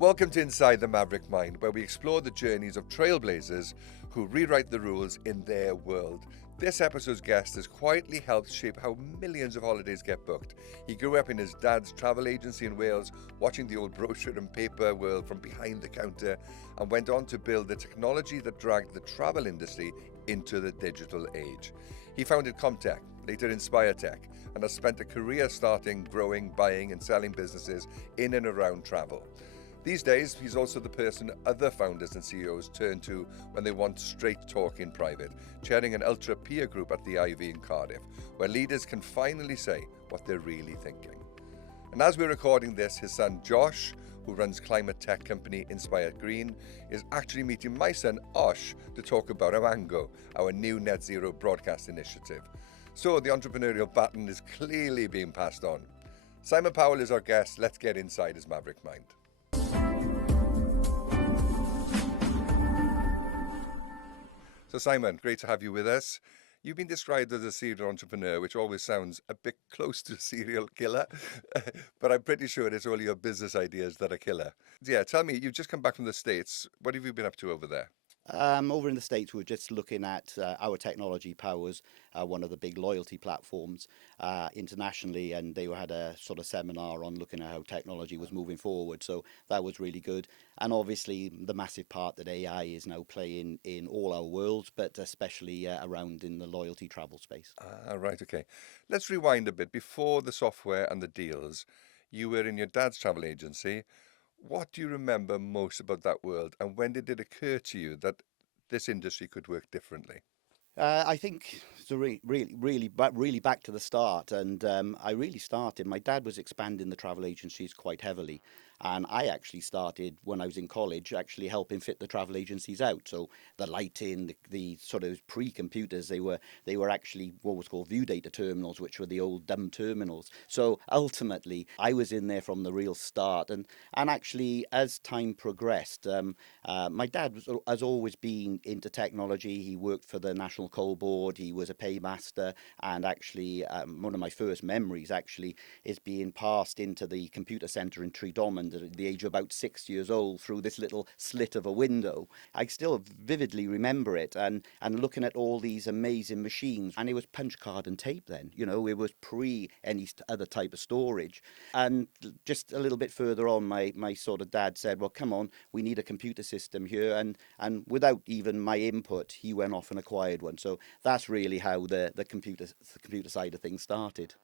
Welcome to Inside the Maverick Mind, where we explore the journeys of trailblazers who rewrite the rules in their world. This episode's guest has quietly helped shape how millions of holidays get booked. He grew up in his dad's travel agency in Wales, watching the old brochure and paper world from behind the counter, and went on to build the technology that dragged the travel industry into the digital age. He founded Comtech, later InspireTech, and has spent a career starting, growing, buying and selling businesses in and around travel. These days, he's also the person other founders and CEOs turn to when they want straight talk in private, chairing an ultra peer group at the Ivy in Cardiff, where leaders can finally say what they're really thinking. And as we're recording this, his son Josh, who runs climate tech company Inspired Green, is actually meeting my son Osh to talk about Amango, our new net zero broadcast initiative. So the entrepreneurial baton is clearly being passed on. Simon Powell is our guest. Let's get inside his maverick mind. So Simon, great to have you with us. You've been described as a serial entrepreneur, which always sounds a bit close to serial killer, but I'm pretty sure it's all your business ideas that are killer. Yeah, tell me, you've just come back from the States. What have you been up to over there? Over in the States, we're just looking at our technology powers one of the big loyalty platforms internationally, and they had a sort of seminar on looking at how technology was moving forward. So that was really good. And obviously the massive part that AI is now playing in all our worlds, but especially around in the loyalty travel space. Right, okay. Let's rewind a bit. Before the software and the deals, you were in your dad's travel agency. What do you remember most about that world, and when did it occur to you that this industry could work differently? I think so. Really back to the start, and I really started. My dad was expanding the travel agencies quite heavily, and I actually started when I was in college, actually helping fit the travel agencies out. So the lighting, the sort of pre-computers, they were actually what was called view data terminals, which were the old dumb terminals. So ultimately, I was in there from the real start, and actually as time progressed, my dad has always been into technology. He worked for the National Coal Board. He was a paymaster, and actually one of my first memories actually is being passed into the computer centre in Tredomond at the age of about 6 years old through this little slit of a window. I still vividly remember it, and looking at all these amazing machines. And it was punch card and tape then. You know, it was pre any other type of storage. And just a little bit further on, my sort of dad said, well, come on, we need a computer system here. And without even my input, he went off and acquired one. So that's really how the computer side of things started.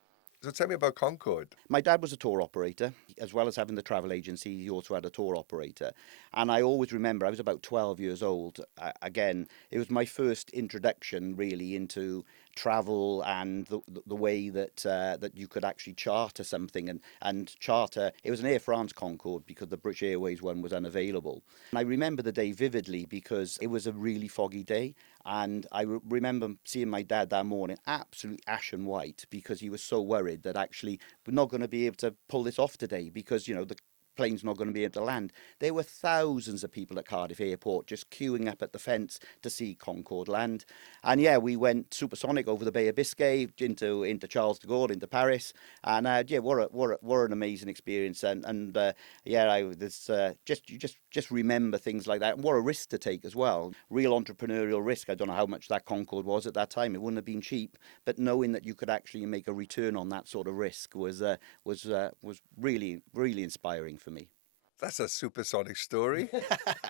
So tell me about Concorde. My dad was a tour operator. As well as having the travel agency, he also had a tour operator. And I always remember, I was about 12 years old. Again, it was my first introduction really into travel and the way that that you could actually charter something and charter. It was an Air France Concorde because the British Airways one was unavailable. And I remember the day vividly because it was a really foggy day. And I remember seeing my dad that morning absolutely ashen white because he was so worried that actually we're not going to be able to pull this off today because, you know, the plane's not going to be able to land. There were thousands of people at Cardiff Airport just queuing up at the fence to see Concorde land. And yeah, we went supersonic over the Bay of Biscay into Charles de Gaulle, into Paris. And yeah, what an amazing experience. And yeah, you just remember things like that. And what a risk to take as well. Real entrepreneurial risk. I don't know how much that Concorde was at that time. It wouldn't have been cheap, but knowing that you could actually make a return on that sort of risk was really, really inspiring for me. That's a supersonic story.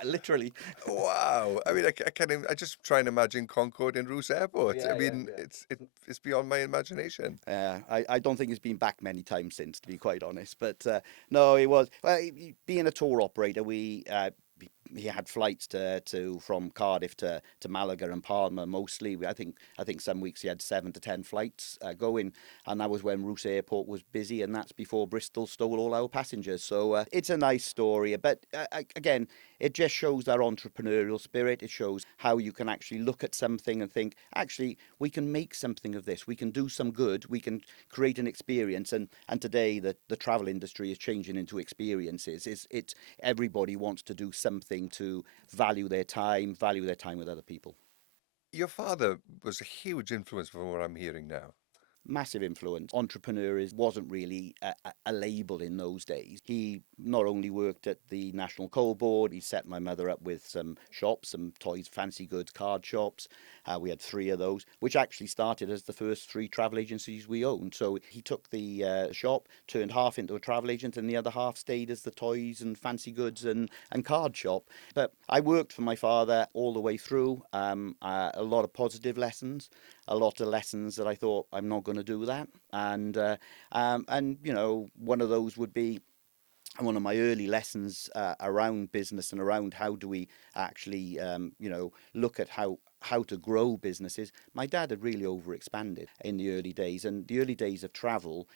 Literally. Wow. I mean, I just try and imagine Concorde in Roos Airport. Yeah, I mean, yeah. it's beyond my imagination. I don't think it's been back many times since, to be quite honest. But no, it was being a tour operator. He had flights from Cardiff to Malaga and Palma mostly. I think some weeks he had 7 to 10 flights going, and that was when Roos Airport was busy, and that's before Bristol stole all our passengers. So it's a nice story, but again, it just shows that entrepreneurial spirit. It shows how you can actually look at something and think, actually, we can make something of this. We can do some good. We can create an experience. And today, the travel industry is changing into experiences. It's everybody wants to do something to value their time with other people. Your father was a huge influence from what I'm hearing now. massive influence. Entrepreneur wasn't really a label in those days. He not only worked at the National Coal Board, he set my mother up with some shops, some toys, fancy goods, card shops. We had 3 of those, which actually started as the first 3 travel agencies we owned. So he took the shop, turned half into a travel agent, and the other half stayed as the toys and fancy goods and card shop. But I worked for my father all the way through. A lot of positive lessons, a lot of lessons that I thought I'm not going to do that, and you know, one of those would be one of my early lessons around business and around how do we actually, you know, look at how to grow businesses. My dad had really overexpanded in the early days, and the early days of travel,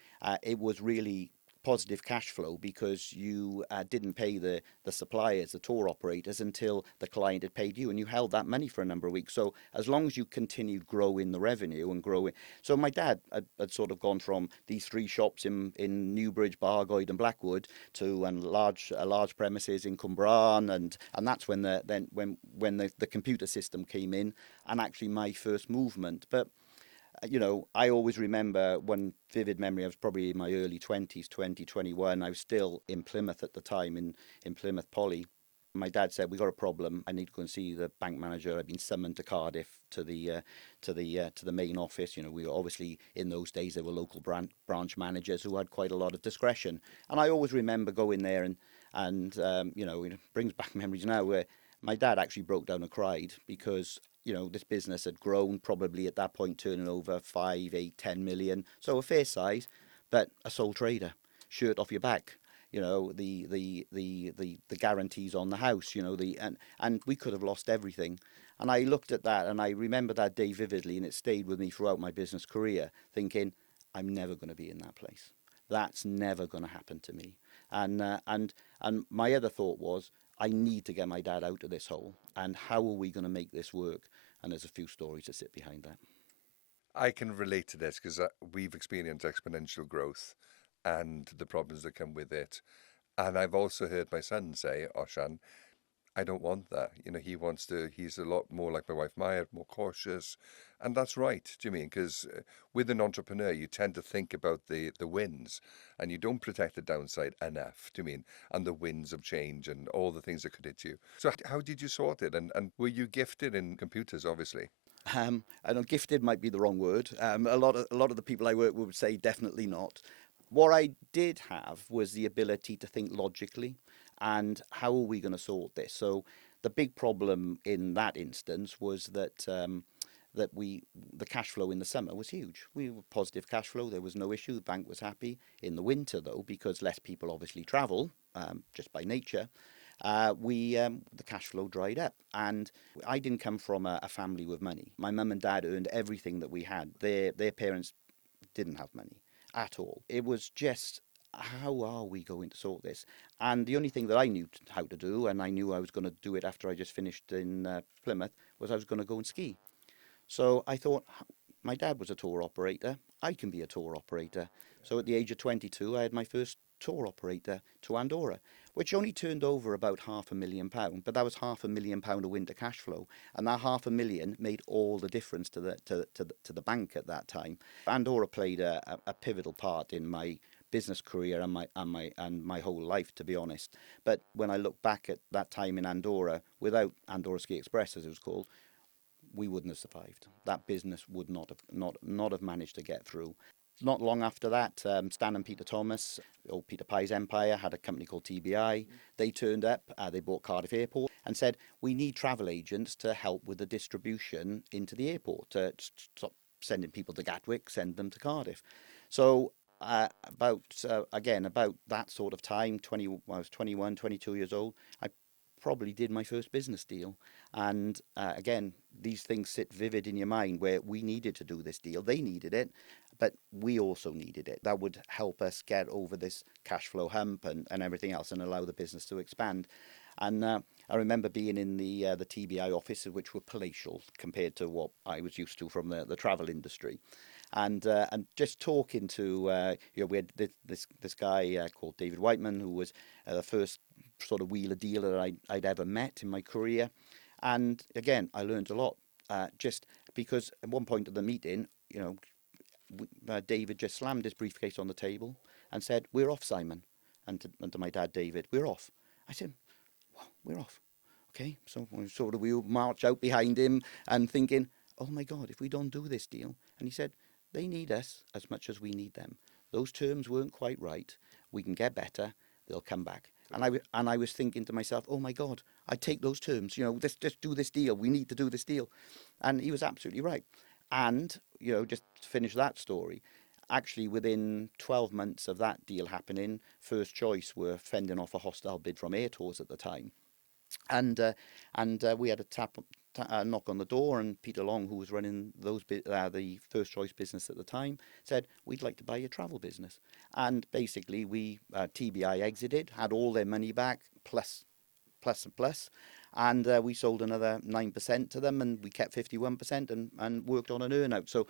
it was really positive cash flow because you didn't pay the suppliers, the tour operators, until the client had paid you, and you held that money for a number of weeks. So as long as you continued growing the revenue and growing, so my dad had sort of gone from these 3 shops in Newbridge, Bargoed, and Blackwood to large premises in Cwmbran, and that's when the computer system came in, and actually my first movement. But you know, I always remember one vivid memory. I was probably in my early 20s, 2021. I was still in Plymouth at the time, in Plymouth Poly. My dad said, "We got a problem. I need to go and see the bank manager." I've been summoned to Cardiff to the main office. You know, we were obviously, in those days, there were local branch managers who had quite a lot of discretion. And I always remember going there, and you know, it brings back memories now where my dad actually broke down and cried because, you know, this business had grown, probably at that point turning over 5, 8, 10 million. So a fair size, but a sole trader, shirt off your back. You know, the guarantees on the house. You know, and we could have lost everything. And I looked at that, and I remember that day vividly, and it stayed with me throughout my business career, thinking, I'm never going to be in that place. That's never going to happen to me. And my other thought was, I need to get my dad out of this hole. And how are we going to make this work? And there's a few stories that sit behind that. I can relate to this because we've experienced exponential growth and the problems that come with it. And I've also heard my son say, Oshan, I don't want that. You know, he's a lot more like my wife Maya, more cautious. And that's right, do you mean? Because with an entrepreneur, you tend to think about the wins and you don't protect the downside enough, do you mean? And the winds of change and all the things that could hit you. So how did you sort it? And were you gifted in computers, obviously? I know gifted might be the wrong word. A lot of the people I work with would say definitely not. What I did have was the ability to think logically, and how are we going to sort this? So the big problem in that instance was that the cash flow in the summer was huge. We were positive cash flow. There was no issue. The bank was happy. In the winter, though, because less people obviously travel, just by nature, the cash flow dried up. And I didn't come from a family with money. My mum and dad earned everything that we had. Their parents didn't have money at all. It was just, how are we going to sort this? And the only thing that I knew how to do, and I knew I was going to do it after I just finished in Plymouth, was I was going to go and ski. So I thought, my dad was a tour operator. I can be a tour operator. So at the age of 22, I had my first tour operator to Andorra, which only turned over about £500,000, but that was £500,000 of winter cash flow, and that 500,000 made all the difference to the bank at that time. Andorra played a pivotal part in my business career and my whole life, to be honest. But when I look back at that time in Andorra, without Andorra Ski Express, as it was called, we wouldn't have survived. That business would not have managed to get through. Not long after that, Stan and Peter Thomas, old Peter Pye's empire, had a company called TBI. They turned up, they bought Cardiff Airport and said, we need travel agents to help with the distribution into the airport, to stop sending people to Gatwick, send them to Cardiff. So about that sort of time, when I was 21, 22 years old, I probably did my first business deal. And again, these things sit vivid in your mind where we needed to do this deal. They needed it, but we also needed it. That would help us get over this cash flow hump and everything else and allow the business to expand. And I remember being in the TBI office, which were palatial compared to what I was used to from the travel industry. And just talking to, we had this guy called David Whiteman, who was the first sort of wheeler dealer I'd ever met in my career. And again, I learned a lot, just because at one point of the meeting, David just slammed his briefcase on the table and said, "We're off, Simon." And to my dad, David, "We're off." I said, "Well, we're off." Okay, so we march out behind him and thinking, "Oh my God, if we don't do this deal." And he said, "They need us as much as we need them. Those terms weren't quite right. We can get better. They'll come back." And I was thinking to myself, "Oh my God, I take those terms. Let's just do this deal. We need to do this deal." And he was absolutely right. And just to finish that story, actually within 12 months of that deal happening, First Choice were fending off a hostile bid from Air Tours at the time. And we had a knock on the door, and Peter Long, who was running the First Choice business at the time, said, "We'd like to buy your travel business." And basically, we TBI exited, had all their money back, plus, and we sold another 9% to them, and we kept 51% and worked on an earn-out. So,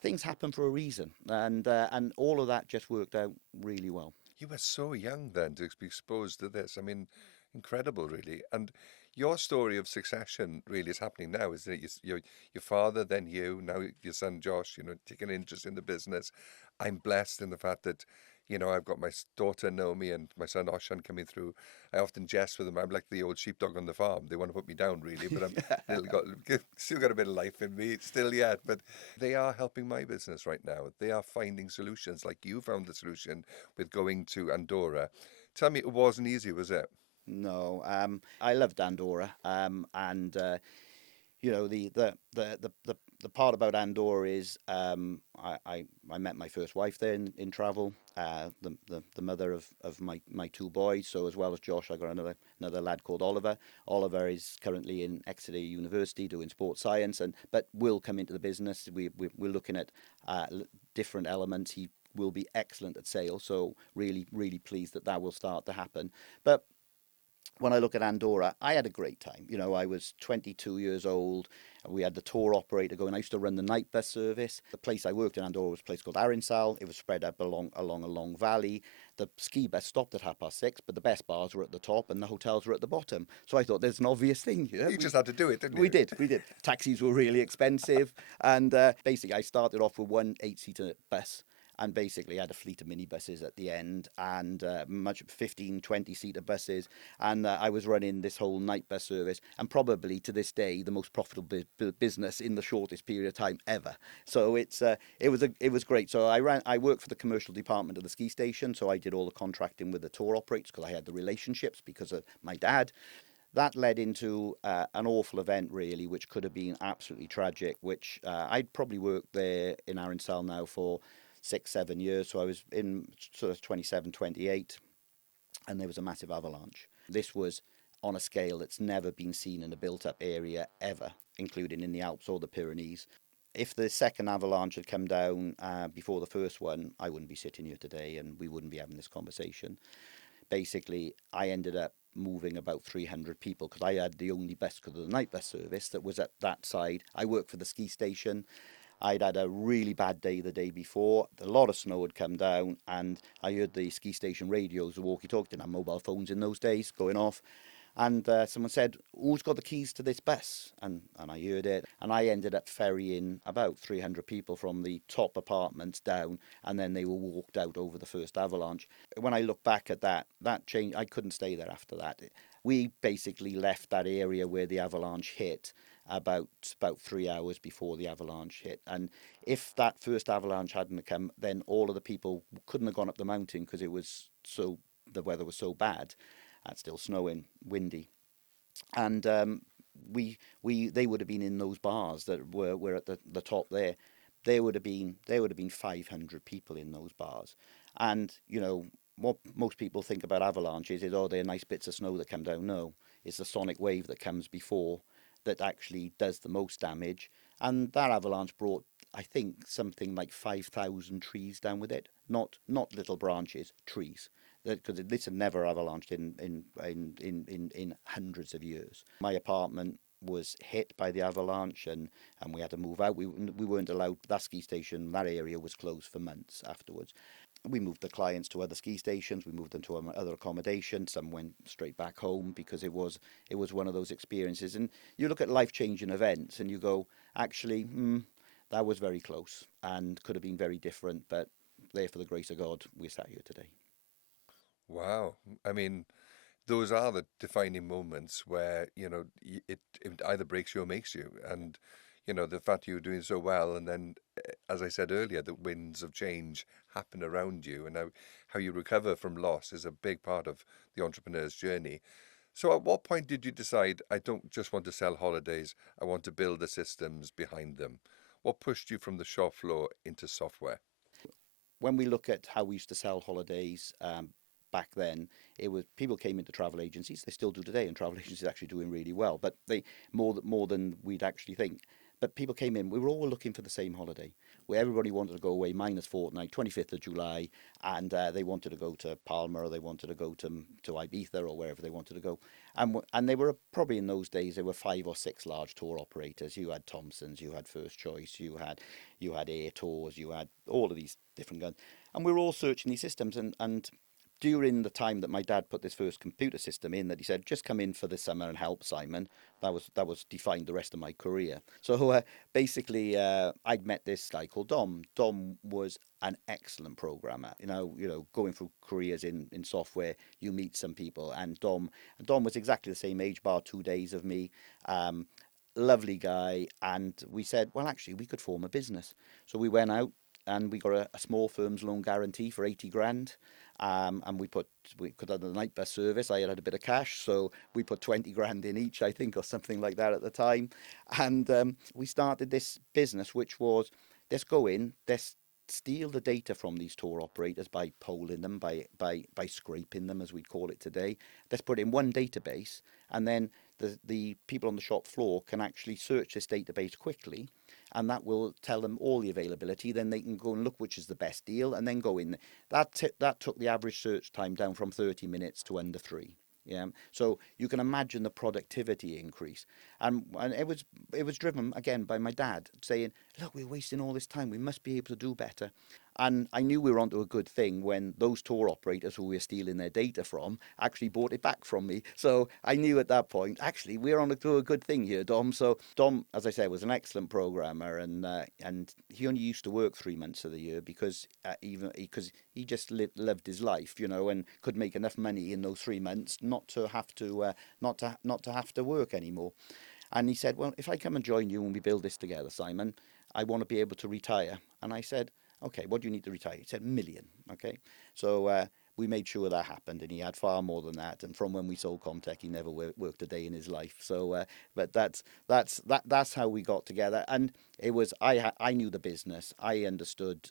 things happen for a reason, and all of that just worked out really well. You were so young then to be exposed to this. I mean, incredible, really. And your story of succession really is happening now, isn't it? Your father, then you, now your son Josh, taking an interest in the business. I'm blessed in the fact that, I've got my daughter Naomi and my son Oshan coming through. I often jest with them. I'm like the old sheepdog on the farm. They want to put me down, really, but I'm still got a bit of life in me still yet. But they are helping my business right now. They are finding solutions, like you found the solution with going to Andorra. Tell me, it wasn't easy, was it? No, I loved Andorra, and the part about Andorra is I met my first wife there in travel, the mother of my two boys. So as well as Josh, I got another lad called Oliver. Oliver is currently in Exeter University doing sports science, but will come into the business. We're looking at different elements. He will be excellent at sales, so really pleased that will start to happen. But when I look at Andorra, I had a great time. I was 22 years old. We had the tour operator going. I used to run the night bus service. The place I worked in Andorra was a place called Arinsal. It was spread up along a long valley. The ski bus stopped at 6:30, but the best bars were at the top and the hotels were at the bottom. So I thought, there's an obvious thing here. You just had to do it, didn't you? We did. Taxis were really expensive. And basically, I started off with one 8-seater bus. And basically had a fleet of minibuses at the end, and much 15, 20-seater buses. And I was running this whole night bus service, and probably to this day, the most profitable business in the shortest period of time ever. So it was great. So I worked for the commercial department of the ski station. So I did all the contracting with the tour operators because I had the relationships because of my dad. That led into an awful event, really, which could have been absolutely tragic, which I'd probably worked there in Arinsal now for 6-7 years. So I was in sort of 27, 28, and there was a massive avalanche. This was on a scale that's never been seen in a built-up area ever, including in the Alps or the Pyrenees. If the second avalanche had come down before the first one, I wouldn't be sitting here today and we wouldn't be having this conversation. Basically, I ended up moving about 300 people because I had the only bus because of the night bus service that was at that side. I worked for the ski station. I'd had a really bad day the day before. A lot of snow had come down, and I heard the ski station radios, the walkie-talkie, didn't have mobile phones in those days, going off. And someone said, "Who's got the keys to this bus?" And I heard it. And I ended up ferrying about 300 people from the top apartments down, and then they were walked out over the first avalanche. When I look back at that change, I couldn't stay there after that. We basically left that area where the avalanche hit about 3 hours before the avalanche hit. And if that first avalanche hadn't come, then all of the people couldn't have gone up the mountain because the weather was so bad. It's still snowing, windy, and they would have been in those bars that were at the top there. There would have been 500 people in those bars, and what most people think about avalanches is, oh, they're nice bits of snow that come down. No, it's the sonic wave that comes before that actually does the most damage. And that avalanche brought, I think, something like 5,000 trees down with it. Not little branches, trees. Because this had never avalanched in hundreds of years. My apartment was hit by the avalanche, and we had to move out. We weren't allowed. That ski station, that area was closed for months afterwards. We moved the clients to other ski stations. We moved them to other accommodation. Some went straight back home because it was one of those experiences. And you look at life-changing events and you go, actually, that was very close and could have been very different, but there, for the grace of God, we're sat here today. Wow. I mean, those are the defining moments where, it either breaks you or makes you. And, the fact you were doing so well, and then, as I said earlier, the winds of change happen around you, and how you recover from loss is a big part of the entrepreneur's journey. So, at what point did you decide, I don't just want to sell holidays, I want to build the systems behind them? What pushed you from the shop floor into software? When we look at how we used to sell holidays back then, it was people came into travel agencies. They still do today, and travel agencies are actually doing really well, but they more than we'd actually think. But people came in. We were all looking for the same holiday, where everybody wanted to go away minus fortnight, 25th of July, and they wanted to go to Palma, or they wanted to go to Ibiza, or wherever they wanted to go. And they were probably, in those days, there were 5 or 6 large tour operators. You had Thompson's, you had First Choice, you had Air Tours, you had all of these different guns, and we were all searching these systems. And during the time that my dad put this first computer system in, that he said, just come in for the summer and help, Simon. That was defined the rest of my career. So basically, I'd met this guy called Dom. Dom was an excellent programmer. Going through careers in software, you meet some people, and Dom was exactly the same age, bar 2 days of me. Um, Lovely guy, and we said, well, actually, we could form a business. So we went out and we got a small firm's loan guarantee for 80 grand. And we could have the night bus service. I had a bit of cash, so we put 20 grand in each, I think, or something like that at the time. And we started this business, which was, let's go in, let's steal the data from these tour operators by polling them, by scraping them, as we'd call it today. Let's put it in one database, and then the people on the shop floor can actually search this database quickly, and that will tell them all the availability. Then they can go and look which is the best deal, and then go in. That took the average search time down from 30 minutes to under 3. Yeah, so you can imagine the productivity increase, and it was driven again by my dad saying, "Look, we're wasting all this time. We must be able to do better." And I knew we were onto a good thing when those tour operators who we were stealing their data from actually bought it back from me. So I knew at that point, actually, we're on to a good thing here, Dom. So Dom, as I said, was an excellent programmer, and he only used to work 3 months of the year because because he just lived his life, and could make enough money in those 3 months not to have to not to have to work anymore. And he said, well, if I come and join you and we build this together, Simon, I want to be able to retire. And I said, okay, what do you need to retire? He said, 1 million. Okay. So we made sure that happened, and he had far more than that. And from when we sold Comtech, he never worked a day in his life. So, but that's how we got together. And it was, I knew the business. I understood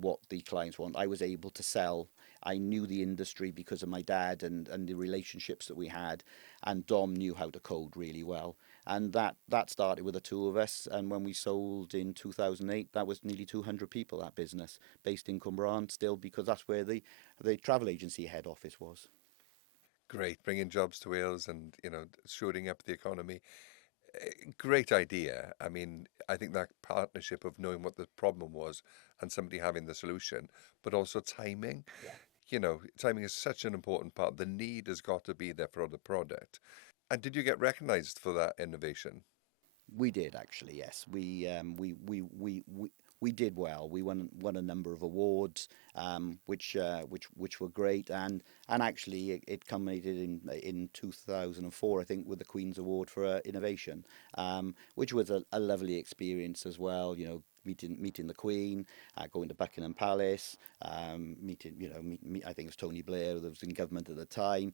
what the clients want. I was able to sell. I knew the industry because of my dad and the relationships that we had. And Dom knew how to code really well. And that started with the two of us. And when we sold in 2008, that was nearly 200 people, that business, based in Cumbraen still, because that's where the travel agency head office was. Great, bringing jobs to Wales and, shoring up the economy. Great idea. I mean, I think that partnership of knowing what the problem was and somebody having the solution, but also timing. Yeah. Timing is such an important part. The need has got to be there for the product. And did you get recognized for that innovation? We did actually, yes. We did well. We won a number of awards, which were great, and actually it culminated in 2004, I think, with the Queen's Award for Innovation, which was a lovely experience as well. Meeting the Queen, going to Buckingham Palace, meeting, I think it was Tony Blair, that was in government at the time,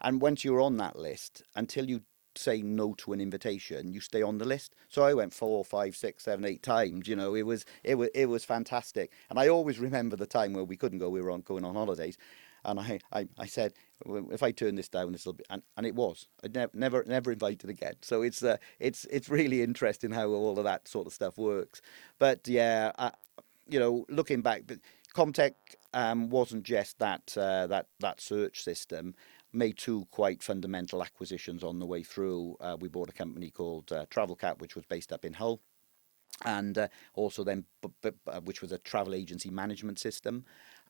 and once you're on that list, until you say no to an invitation, you stay on the list. So I went 4, 5, 6, 7, 8 times. It was fantastic. And I always remember the time where we couldn't go. We were going on holidays, and I said, "Well, if I turn this down, this will be," and it was. I never invited again. So it's really interesting how all of that sort of stuff works. But yeah, looking back, but Comtech wasn't just that search system. Made two quite fundamental acquisitions on the way through. We bought a company called TravelCat, which was based up in Hull, and also then, which was a travel agency management system,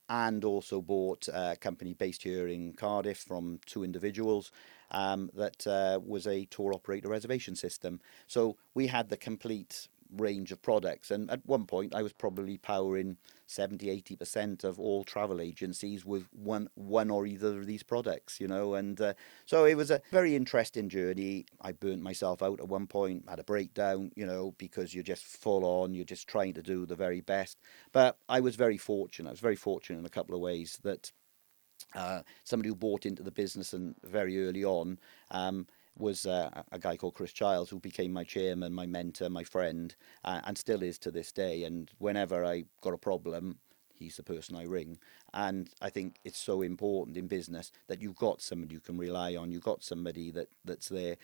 and also bought a company based here in Cardiff from two individuals that was a tour operator reservation system. So we had the complete range of products. And at one point, I was probably powering 70-80% of all travel agencies with one or either of these products, and so it was a very interesting journey. I burnt myself out at one point, had a breakdown, because you're just full on, you're just trying to do the very best. But I was very fortunate. I was very fortunate in a couple of ways that somebody who bought into the business and very early on was a guy called Chris Childs, who became my chairman, my mentor, my friend, and still is to this day. And whenever I got a problem, he's the person I ring. And I think it's so important in business that you've got somebody you can rely on. You've got somebody that's there.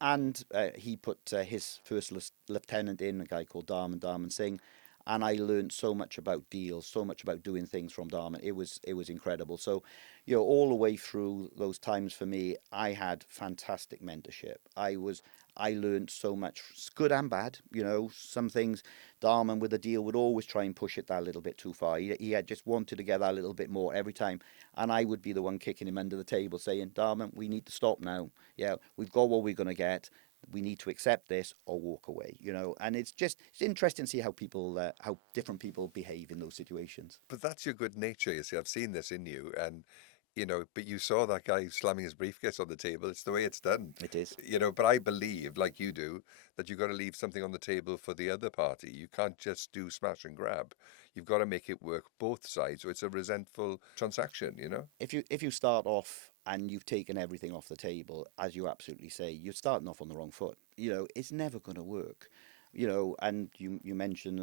And he put his first lieutenant in, a guy called Darman Singh. And I learned so much about deals, so much about doing things from Darman. It was incredible. So, all the way through those times for me, I had fantastic mentorship. I learned so much, good and bad. Some things, Darman with a deal would always try and push it that little bit too far. He had just wanted to get that little bit more every time, and I would be the one kicking him under the table, saying, "Darman, we need to stop now. Yeah, we've got what we're going to get. We need to accept this or walk away," and it's interesting to see how different people behave in those situations. But that's your good nature, you see. I've seen this in you, and but you saw that guy slamming his briefcase on the table. It's the way it's done. It is. But I believe, like you do, that you've got to leave something on the table for the other party. You can't just do smash and grab. You've got to make it work both sides, or it's a resentful transaction. If you start off and you've taken everything off the table, as you absolutely say, you're starting off on the wrong foot. It's never going to work. And you mentioned,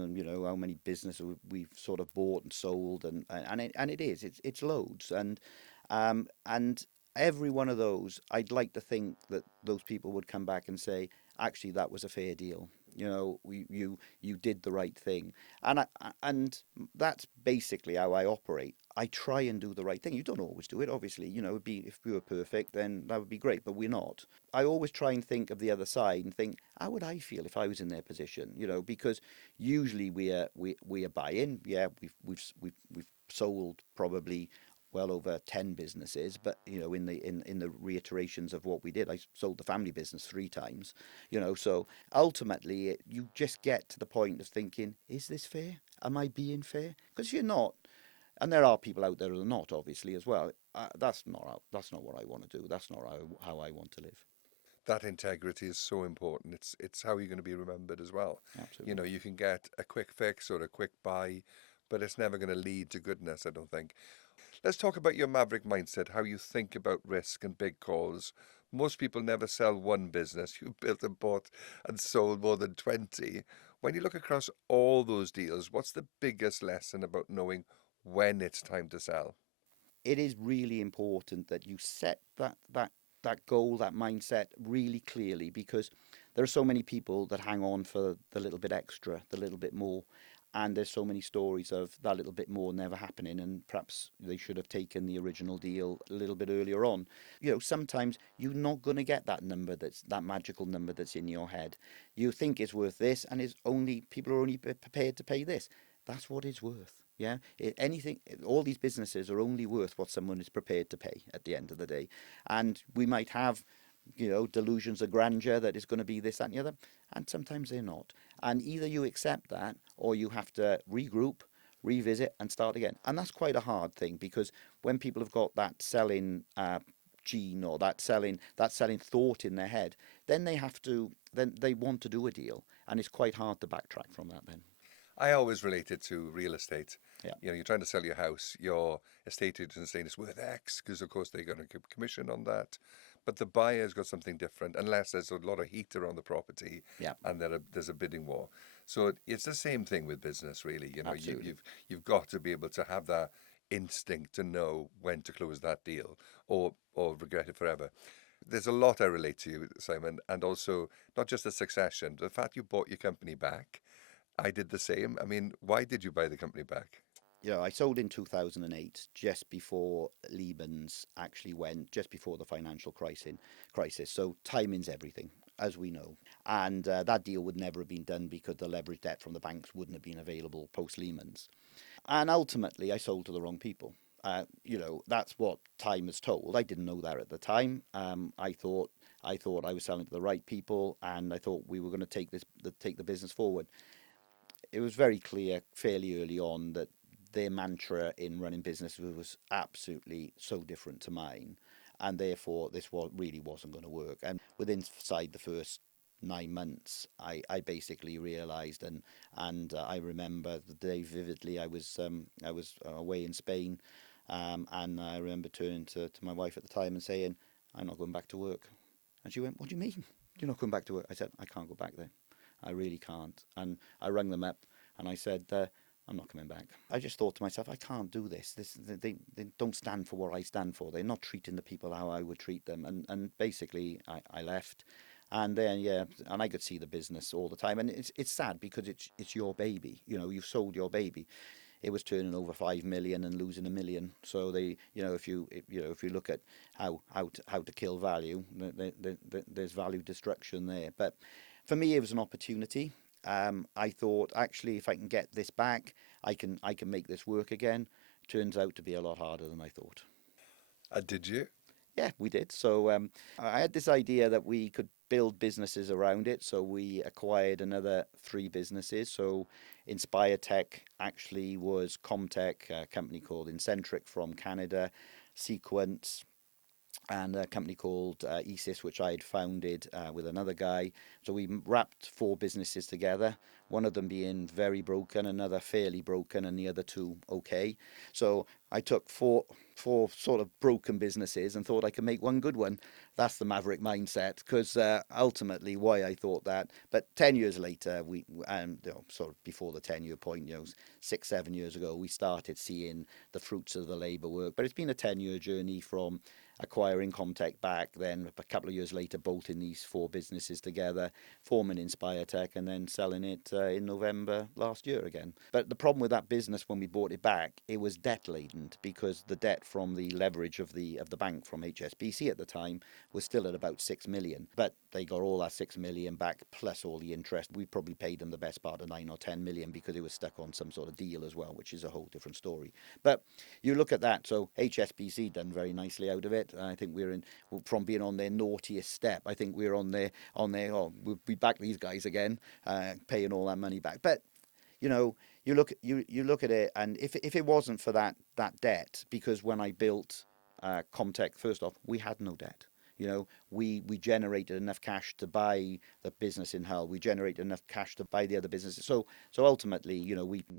how many businesses we've sort of bought and sold, and it's loads, and every one of those, I'd like to think that those people would come back and say, actually, that was a fair deal. You did the right thing, and that's basically how I operate. I try and do the right thing. You don't always do it, obviously. It'd be, if we were perfect, then that would be great, but we're not. I always try and think of the other side and think, how would I feel if I was in their position? Because usually we are buying. Yeah, we've sold probably well over 10 businesses, but in the reiterations of what we did, I sold the family business 3 times. So ultimately you just get to the point of thinking, is this fair? Am I being fair? Because you're not. And there are people out there who are not, obviously, as well. That's not what I want to do. That's not how I want to live. That integrity is so important. It's how you're going to be remembered as well. Absolutely. You can get a quick fix or a quick buy, but it's never going to lead to goodness, I don't think. Let's talk about your maverick mindset, how you think about risk and big calls. Most people never sell one business. You built and bought and sold more than 20. When you look across all those deals, what's the biggest lesson about knowing when it's time to sell? It is really important that you set that goal, that mindset really clearly, because there are so many people that hang on for the little bit extra, the little bit more, and there's so many stories of that little bit more never happening, and perhaps they should have taken the original deal a little bit earlier on. Sometimes you're not going to get that number, that's that magical number that's in your head. You think it's worth this, and people are only prepared to pay this. That's what it's worth. Yeah, all these businesses are only worth what someone is prepared to pay at the end of the day. And we might have, delusions of grandeur that is going to be this, that, and the other, and sometimes they're not. And either you accept that, or you have to regroup, revisit, and start again. And that's quite a hard thing, because when people have got that selling gene, or that selling thought in their head, then they want to do a deal, and it's quite hard to backtrack from that then. I always relate it to real estate. Yeah. You're trying to sell your house, your estate agent is saying it's worth X because, of course, they're going to give commission on that. But the buyer's got something different, unless there's a lot of heat around the property Yeah. and there's a bidding war. So it's the same thing with business, really. Absolutely. You've got to be able to have that instinct to know when to close that deal, or regret it forever. There's a lot I relate to you, Simon, and also not just the succession, the fact you bought your company back. I did the same. I mean, why did you buy the company back? I sold in 2008, just before Lehman's actually went, just before the financial crisis. So timing's everything, as we know. And that deal would never have been done because the leverage debt from the banks wouldn't have been available post Lehman's. And ultimately, I sold to the wrong people. That's what time has told. I didn't know that at the time. I thought I thought I was selling to the right people, and I thought we were going to take the business forward. It was very clear fairly early on that their mantra in running business was absolutely so different to mine, and therefore really wasn't going to work. And within inside the first 9 months, I basically realised, and I remember the day vividly. I was away in Spain, and I remember turning to my wife at the time and saying, "I'm not going back to work." And she went, "What do you mean? You're not going back to work?" I said, "I can't go back there. I really can't." And I rang them up and I said, "I'm not coming back." I just thought to myself, I can't do this. They don't stand for what I stand for. They're not treating the people how I would treat them. And basically, I left. And then, yeah, and I could see the business all the time. And it's sad because it's your baby. You've sold your baby. It was turning over 5 million and losing 1 million. So if you look at how to kill value, there's value destruction there. But for me, it was an opportunity. I thought, actually, if I can get this back, I can make this work again. Turns out to be a lot harder than I thought. Did you? Yeah, we did. So I had this idea that we could build businesses around it. So we acquired another 3 businesses. So Inspire Tech actually was Comtech, a company called Incentric from Canada, Sequence, and a company called ESIS, which I had founded with another guy. So we wrapped 4 businesses together, one of them being very broken, another fairly broken, and the other 2 okay. So I took four sort of broken businesses and thought I could make one good one. That's the Maverick mindset, because ultimately why I thought that. But 10 years later, sort of before the 10-year point, 6-7 years ago, we started seeing the fruits of the labour work. But it's been a 10-year journey from acquiring Comtech back, then a couple of years later bolting these 4 businesses together, forming Inspire Tech, and then selling it in November last year again. But the problem with that business when we bought it back, it was debt laden, because the debt from the leverage of the bank from HSBC at the time was still at about 6 million. But they got all that 6 million back plus all the interest. We probably paid them the best part of 9 or 10 million because it was stuck on some sort of deal as well, which is a whole different story. But you look at that, so HSBC done very nicely out of it. I think from being on their naughtiest step. I think we're on their, we back these guys again, paying all that money back. But you look at it, and if it wasn't for that debt, because when I built Comtech, first off, we had no debt. We generated enough cash to buy the business in Hull. We generated enough cash to buy the other businesses. So ultimately,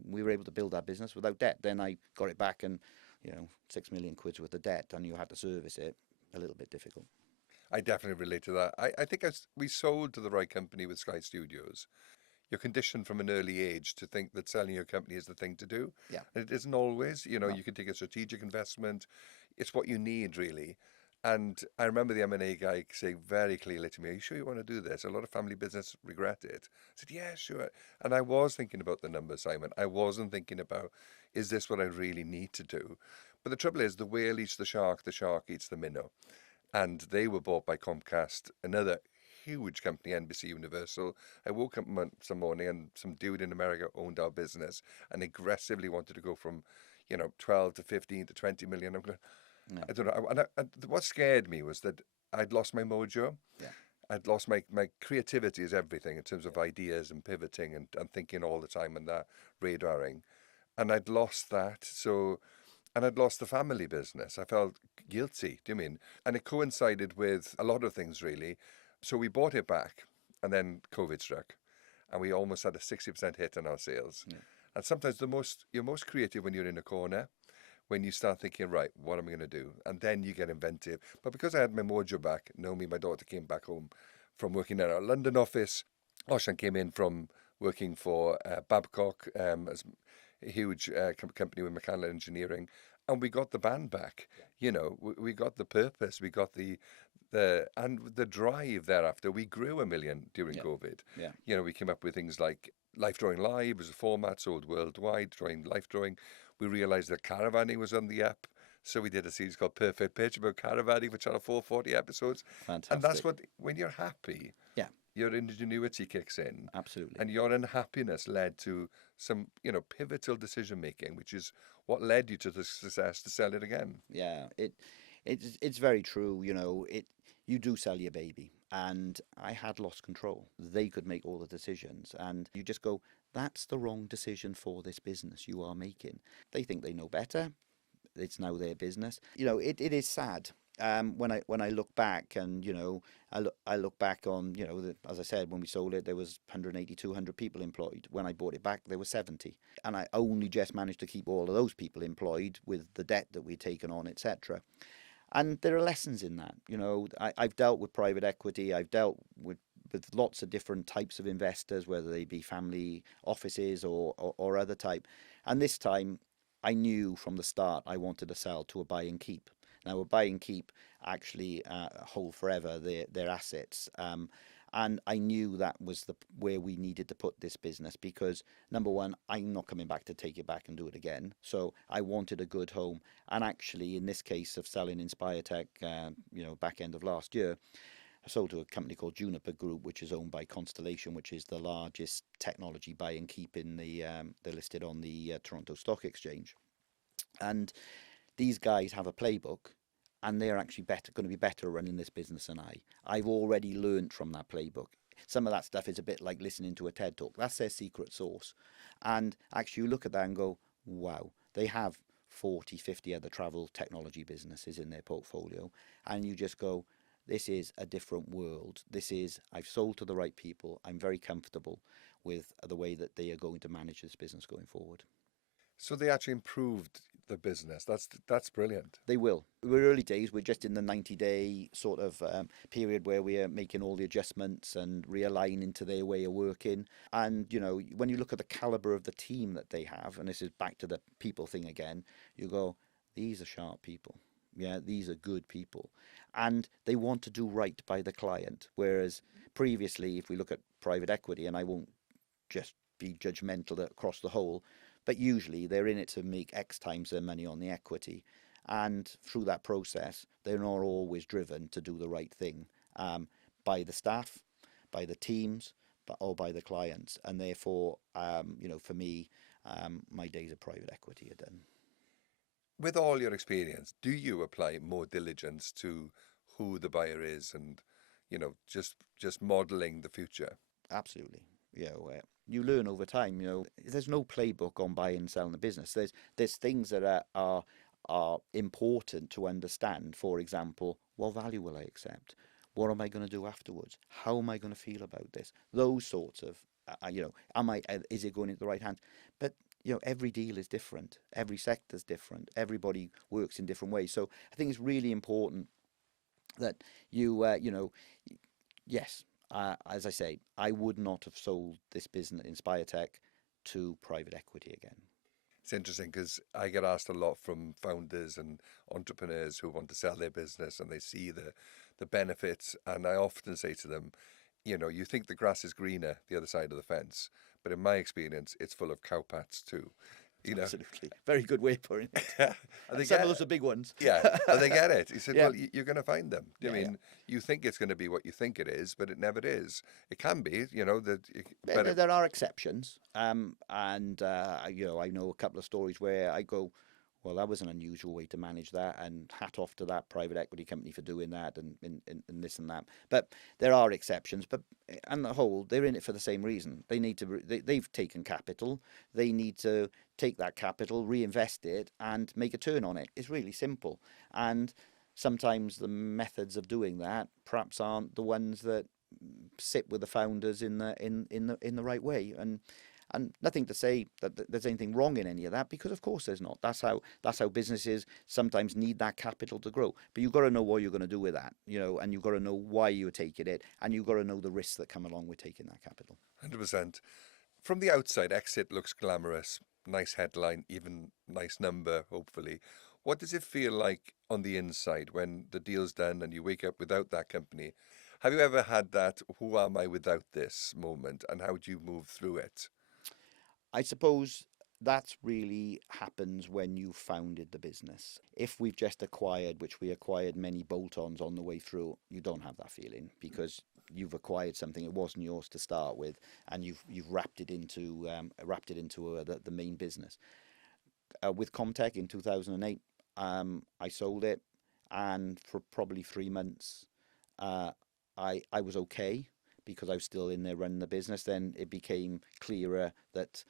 we were able to build that business without debt. Then I got it back, and 6 million quid's worth of debt, and you had to service it. A little bit difficult. I definitely relate to that. I think we sold to the right company with Sky Studios. You're conditioned from an early age to think that selling your company is the thing to do. Yeah. And it isn't always. No. You can take a strategic investment. It's what you need, really. And I remember the M&A guy saying very clearly to me, "Are you sure you want to do this? A lot of family business regret it." I said, "Yeah, sure." And I was thinking about the numbers, Simon. I wasn't thinking about, is this what I really need to do? But the trouble is, the whale eats the shark eats the minnow. And they were bought by Comcast, another huge company, NBC Universal. I woke up some morning and some dude in America owned our business and aggressively wanted to go from, 12 to 15 to 20 million. I'm going, Yeah. I don't know. And what scared me was that I'd lost my mojo. Yeah. I'd lost my creativity is everything in terms of ideas and pivoting and thinking all the time and that radaring. And I'd lost that. And I'd lost the family business. I felt guilty, do you mean? And it coincided with a lot of things, really. So we bought it back, and then COVID struck, and we almost had a 60% hit on our sales. Yeah. And sometimes you're most creative when you're in a corner, when you start thinking, right, what am I going to do? And then you get inventive. But because I had my mojo back, Naomi, my daughter, came back home from working in our London office. Oshan came in from working for Babcock as a huge company with mechanical engineering, and we got the band back. We got the purpose, we got the and the drive thereafter. We grew 1 million during COVID. Yeah. We came up with things like Life Drawing Live as a format sold worldwide, life drawing. We realised that caravanning was on the up, so we did a series called Perfect Pitch about caravanning for Channel 4, 40 episodes. Fantastic. And that's when you're happy. Yeah. Your ingenuity kicks in. Absolutely. And your unhappiness led to some, pivotal decision making, which is what led you to the success to sell it again. Yeah. It's very true. You do sell your baby, and I had lost control. They could make all the decisions, and you just go, that's the wrong decision for this business you are making. They think they know better. It's now their business. It is sad. When I look back, and I look back on, as I said, when we sold it, there was 180, 200 people employed. When I bought it back, there were 70, and I only just managed to keep all of those people employed with the debt that we'd taken on, etc. And there are lessons in that. I've dealt with private equity. I've dealt with lots of different types of investors, whether they be family offices or other type. And this time, I knew from the start I wanted to sell to a buy and keep. Now, a buy and keep actually hold forever their assets. And I knew that was where we needed to put this business, because number one, I'm not coming back to take it back and do it again. So I wanted a good home. And actually, in this case of selling Inspiretech, back end of last year, I sold to a company called Juniper Group, which is owned by Constellation, which is the largest technology buy and keep in they're listed on the Toronto Stock Exchange. And these guys have a playbook, and they're actually going to be better running this business than I. I've already learned from that playbook. Some of that stuff is a bit like listening to a TED talk. That's their secret sauce. And actually, you look at that and go, wow, they have 40, 50 other travel technology businesses in their portfolio. And you just go, this is a different world. I've sold to the right people. I'm very comfortable with the way that they are going to manage this business going forward. So they actually improved the business. That's brilliant. They will. We're early days. We're just in the 90-day sort of period where we are making all the adjustments and realigning to their way of working. And, when you look at the caliber of the team that they have, and this is back to the people thing again, you go, these are sharp people. Yeah, these are good people. And they want to do right by the client. Whereas previously, if we look at private equity, and I won't just be judgmental across the whole, but usually they're in it to make X times their money on the equity. And through that process, they're not always driven to do the right thing by the staff, by the teams, or by the clients. And therefore, for me, my days of private equity are done. With all your experience, do you apply more diligence to who the buyer is and, just modeling the future? Absolutely. You learn over time. There's no playbook on buying and selling a business. There's things that are important to understand. For example, what value will I accept? What am I going to do afterwards? How am I going to feel about this? Those sorts of, is it going into the right hands? But every deal is different. Every sector is different. Everybody works in different ways. So I think it's really important that yes. As I say, I would not have sold this business, Inspiretech, to private equity again. It's interesting because I get asked a lot from founders and entrepreneurs who want to sell their business, and they see the benefits. And I often say to them, you think the grass is greener the other side of the fence, but in my experience, it's full of cowpats too. Absolutely. Very good way of putting it. And some of those are big ones. Yeah, and they get it. He said, Yeah. well, you're going to find them. You think it's going to be what you think it is, but it never is. It can be, There are exceptions. And I know a couple of stories where I go, well, that was an unusual way to manage that, and hat off to that private equity company for doing that and this and that. But there are exceptions. But on the whole, they're in it for the same reason. They need to. They've taken capital. They need to take that capital, reinvest it, and make a turn on it. It's really simple. And sometimes the methods of doing that perhaps aren't the ones that sit with the founders in the right way. And nothing to say that there's anything wrong in any of that, because of course there's not. That's how businesses sometimes need that capital to grow. But you've got to know what you're going to do with that, and you've got to know why you're taking it, and you've got to know the risks that come along with taking that capital. 100%. From the outside, exit looks glamorous, nice headline, even nice number, hopefully. What does it feel like on the inside when the deal's done and you wake up without that company? Have you ever had that, who am I without this moment, and how do you move through it? I suppose that's really happens when you founded the business. If we've just acquired, which we acquired many bolt-ons on the way through, you don't have that feeling, because you've acquired something that wasn't yours to start with, and you've wrapped it into the main business. With Comtech in 2008, I sold it, and for probably 3 months, I was okay because I was still in there running the business. Then it became clearer that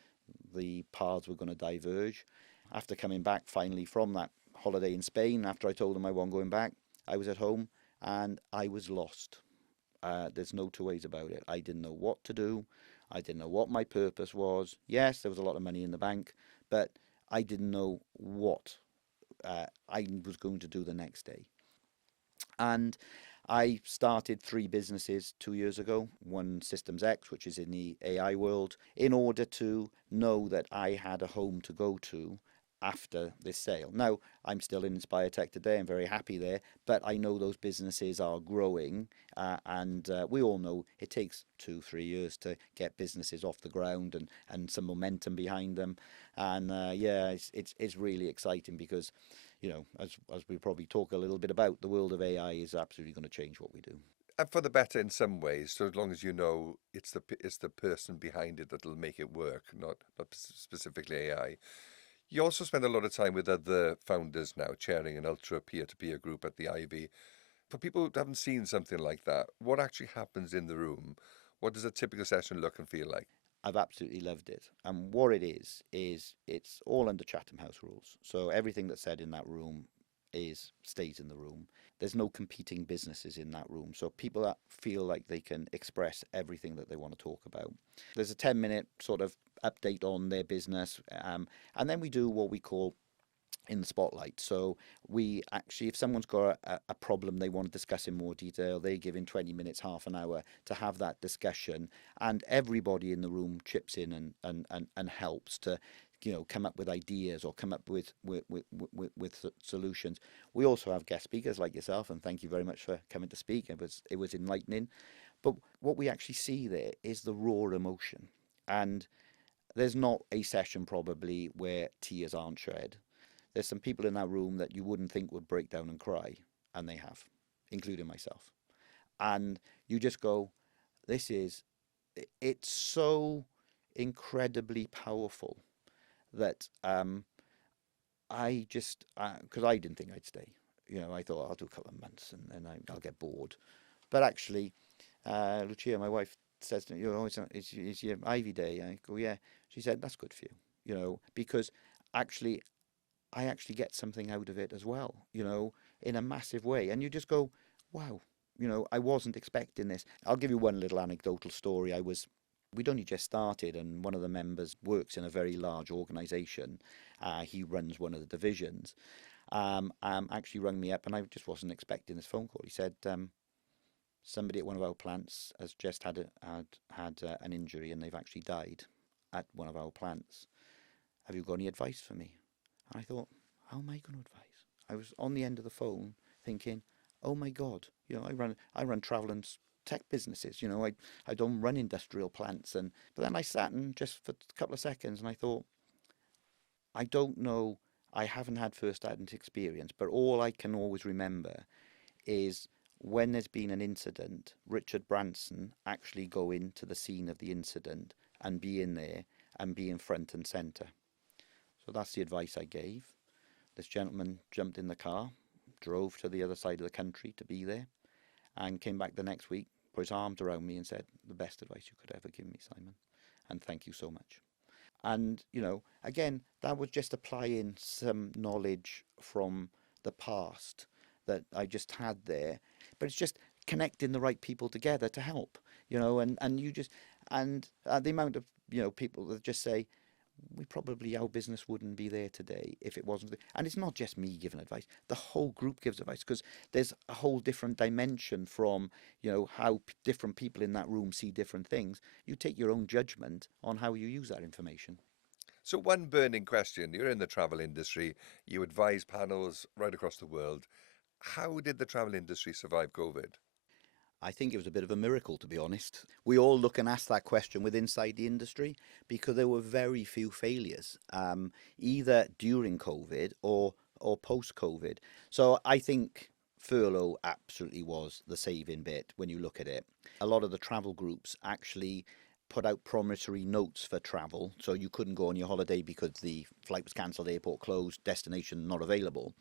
the paths were going to diverge. After coming back finally from that holiday in Spain, after I told them I wasn't going back, I was at home and I was lost. There's no two ways about it. I didn't know what to do. I didn't know what my purpose was. Yes, there was a lot of money in the bank, but I didn't know what I was going to do the next day. And I started three businesses 2 years ago. One Systems X, which is in the AI world, in order to know that I had a home to go to after this sale. Now, I'm still in Inspire Tech today. I'm very happy there, but I know those businesses are growing, and we all know it takes 2-3 years to get businesses off the ground and some momentum behind them. And yeah, it's really exciting because, you know, as we probably talk a little bit about, the world of AI is absolutely going to change what we do. And for the better in some ways, so as long as you know it's the person behind it that'll make it work, not specifically AI. You also spend a lot of time with other founders now, chairing an ultra peer-to-peer group at the Ivy. For people who haven't seen something like that, what actually happens in the room? What does a typical session look and feel like? I've absolutely loved it. And what it is it's all under Chatham House rules. So everything that's said in that room is stays in the room. There's no competing businesses in that room. So people that feel like they can express everything that they want to talk about. There's a 10-minute sort of update on their business. And then we do what we call in the spotlight. So we actually, if someone's got a problem they want to discuss in more detail, they give in 20 minutes, half an hour to have that discussion, and everybody in the room chips in and helps to, you know, come up with ideas or come up with solutions. We also have guest speakers like yourself, and thank you very much for coming to speak. It was enlightening. But what we actually see there is the raw emotion, and there's not a session probably where tears aren't shed. There's some people in that room that you wouldn't think would break down and cry, and they have, including myself. And you just go, this is, it's so incredibly powerful that I just, because I didn't think I'd stay. You know, I thought I'll do a couple of months and then I'll get bored. But actually, Lucia, my wife, says to me, you know, it's your Ivy Day. I go, yeah. She said, that's good for you, you know, because actually I actually get something out of it as well, you know, in a massive way. And you just go, wow, you know, I wasn't expecting this. I'll give you one little anecdotal story. We'd only just started, and one of the members works in a very large organization. He runs one of the divisions. Actually rang me up, and I just wasn't expecting this phone call. He said, somebody at one of our plants has just had an injury, and they've actually died at one of our plants. Have you got any advice for me? I thought, how am I going to advise? I was on the end of the phone thinking, oh my God, you know, I run travel and tech businesses, you know, I don't run industrial plants. But then I sat and just for a couple of seconds and I thought, I don't know, I haven't had first-hand experience, but all I can always remember is when there's been an incident, Richard Branson actually go into the scene of the incident and be in there and be in front and centre. So that's the advice I gave. This gentleman jumped in the car, drove to the other side of the country to be there, and came back the next week, put his arms around me and said, the best advice you could ever give me, Simon, and thank you so much. And, you know, again, that was just applying some knowledge from the past that I just had there. But it's just connecting the right people together to help, you know, and you just, and the amount of, you know, people that just say, our business wouldn't be there today if it wasn't. And it's not just me giving advice. The whole group gives advice because there's a whole different dimension from, you know, how different people in that room see different things. You take your own judgment on how you use that information. So, one burning question, you're in the travel industry, you advise panels right across the world. How did the travel industry survive COVID? I think it was a bit of a miracle, to be honest. We all look and ask that question with inside the industry because there were very few failures, either during COVID or post-COVID. So I think furlough absolutely was the saving bit when you look at it. A lot of the travel groups actually put out promissory notes for travel, so you couldn't go on your holiday because the flight was cancelled, airport closed, destination not available.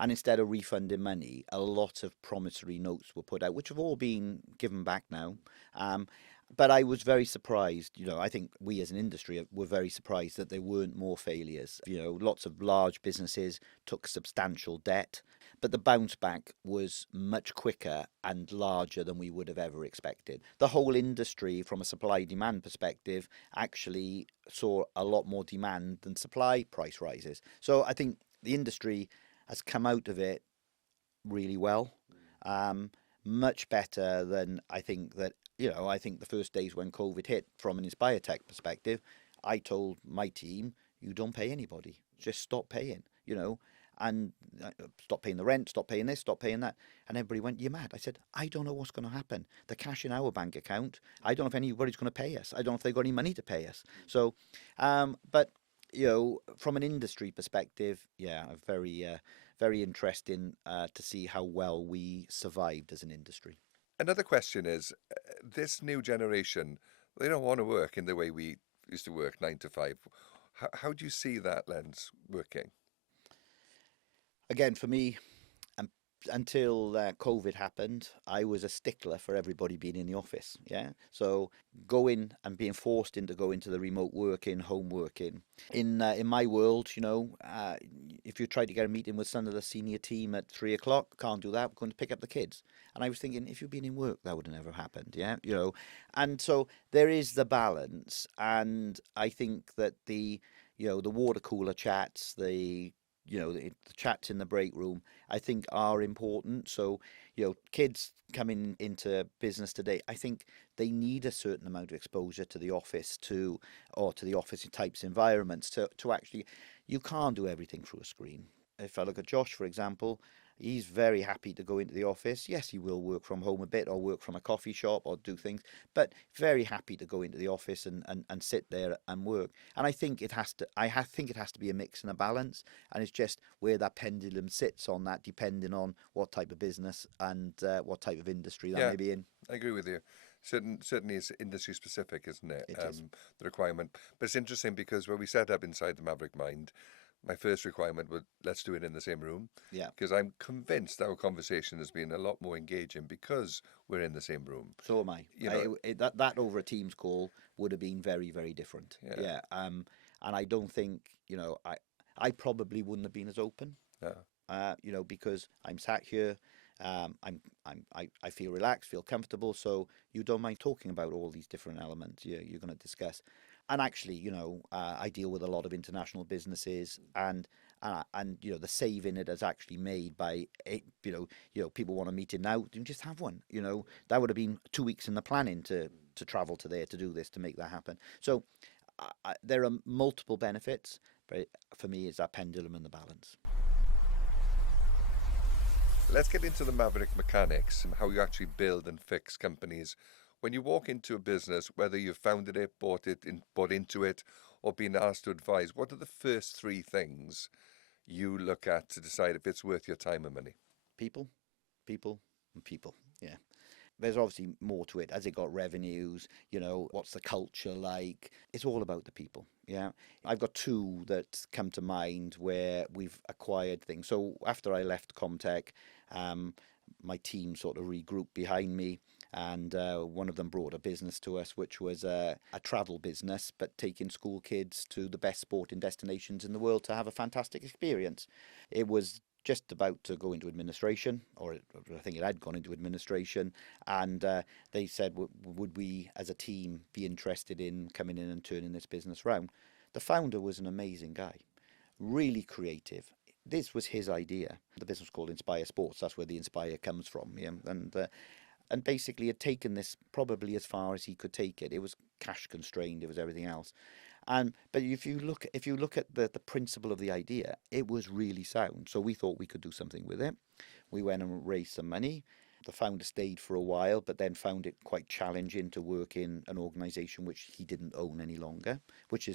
And instead of refunding money, a lot of promissory notes were put out, which have all been given back now. Um, but I was very surprised. I think we as an industry were very surprised that there weren't more failures. Lots of large businesses took substantial debt, but the bounce back was much quicker and larger than we would have ever expected. The whole industry, from a supply demand perspective, actually saw a lot more demand than supply price rises. So I think the industry has come out of it really well. Much better than I think that, I think the first days when COVID hit, from an Inspire Tech perspective, I told my team, you don't pay anybody, just stop paying, and stop paying the rent, stop paying this, stop paying that. And everybody went, you're mad. I said, I don't know what's going to happen. The cash in our bank account, I don't know if anybody's going to pay us. I don't know if they've got any money to pay us. So, but, from an industry perspective, yeah, very interesting to see how well we survived as an industry. Another question is, this new generation, they don't want to work in the way we used to work 9 to 5. How do you see that lens working? Again, for me, until COVID happened, I was a stickler for everybody being in the office. Yeah, so going and being forced into go into the remote working, home working. In my world, if you try to get a meeting with some of the senior team at 3 o'clock, can't do that. We're going to pick up the kids. And I was thinking, if you'd been in work, that would have never happened. Yeah, and so there is the balance, and I think that the water cooler chats, the chats in the break room, I think are important. So, kids coming into business today, I think they need a certain amount of exposure to the office, or to the office types environments to actually, you can't do everything through a screen. If I look at Josh, for example, he's very happy to go into the office. Yes, he will work from home a bit or work from a coffee shop or do things, but very happy to go into the office and sit there and work. And I think it has to, think it has to be a mix and a balance. And it's just where that pendulum sits on that, depending on what type of business and what type of industry that may be in. I agree with you. Certainly it's industry specific, isn't it? It is. The requirement. But it's interesting because when we set up Inside the Maverick Mind, my first requirement was, let's do it in the same room. Yeah. Because I'm convinced our conversation has been a lot more engaging because we're in the same room. So am I. That over a Teams call would have been very, very different. Yeah. And I don't think, I probably wouldn't have been as open. Because I'm sat here, I feel relaxed, feel comfortable. So you don't mind talking about all these different elements you're going to discuss. And actually, I deal with a lot of international businesses, and the saving it has actually made by people want a meeting now, you just have one. That would have been 2 weeks in the planning to travel to there to do this, to make that happen. So there are multiple benefits, but for me, it's that pendulum and the balance. Let's get into the Maverick mechanics and how you actually build and fix companies. When you walk into a business, whether you've founded it, bought into it, or been asked to advise, what are the first 3 things you look at to decide if it's worth your time and money? People, and people. Yeah. There's obviously more to it. Has it got revenues? What's the culture like? It's all about the people. Yeah. I've got 2 that come to mind where we've acquired things. So after I left Comtech, my team sort of regrouped behind me, and one of them brought a business to us, which was a travel business, but taking school kids to the best sporting destinations in the world to have a fantastic experience. It was just about to go into administration, or I think it had gone into administration, and they said, would we as a team be interested in coming in and turning this business around? The founder was an amazing guy, really creative. This was his idea. The business was called Inspire Sports. That's where the Inspire comes from. Yeah? And basically had taken this probably as far as he could take it. It was cash constrained. It was everything else. But if you look at the principle of the idea, it was really sound. So we thought we could do something with it. We went and raised some money. The founder stayed for a while, but then found it quite challenging to work in an organisation which he didn't own any longer, which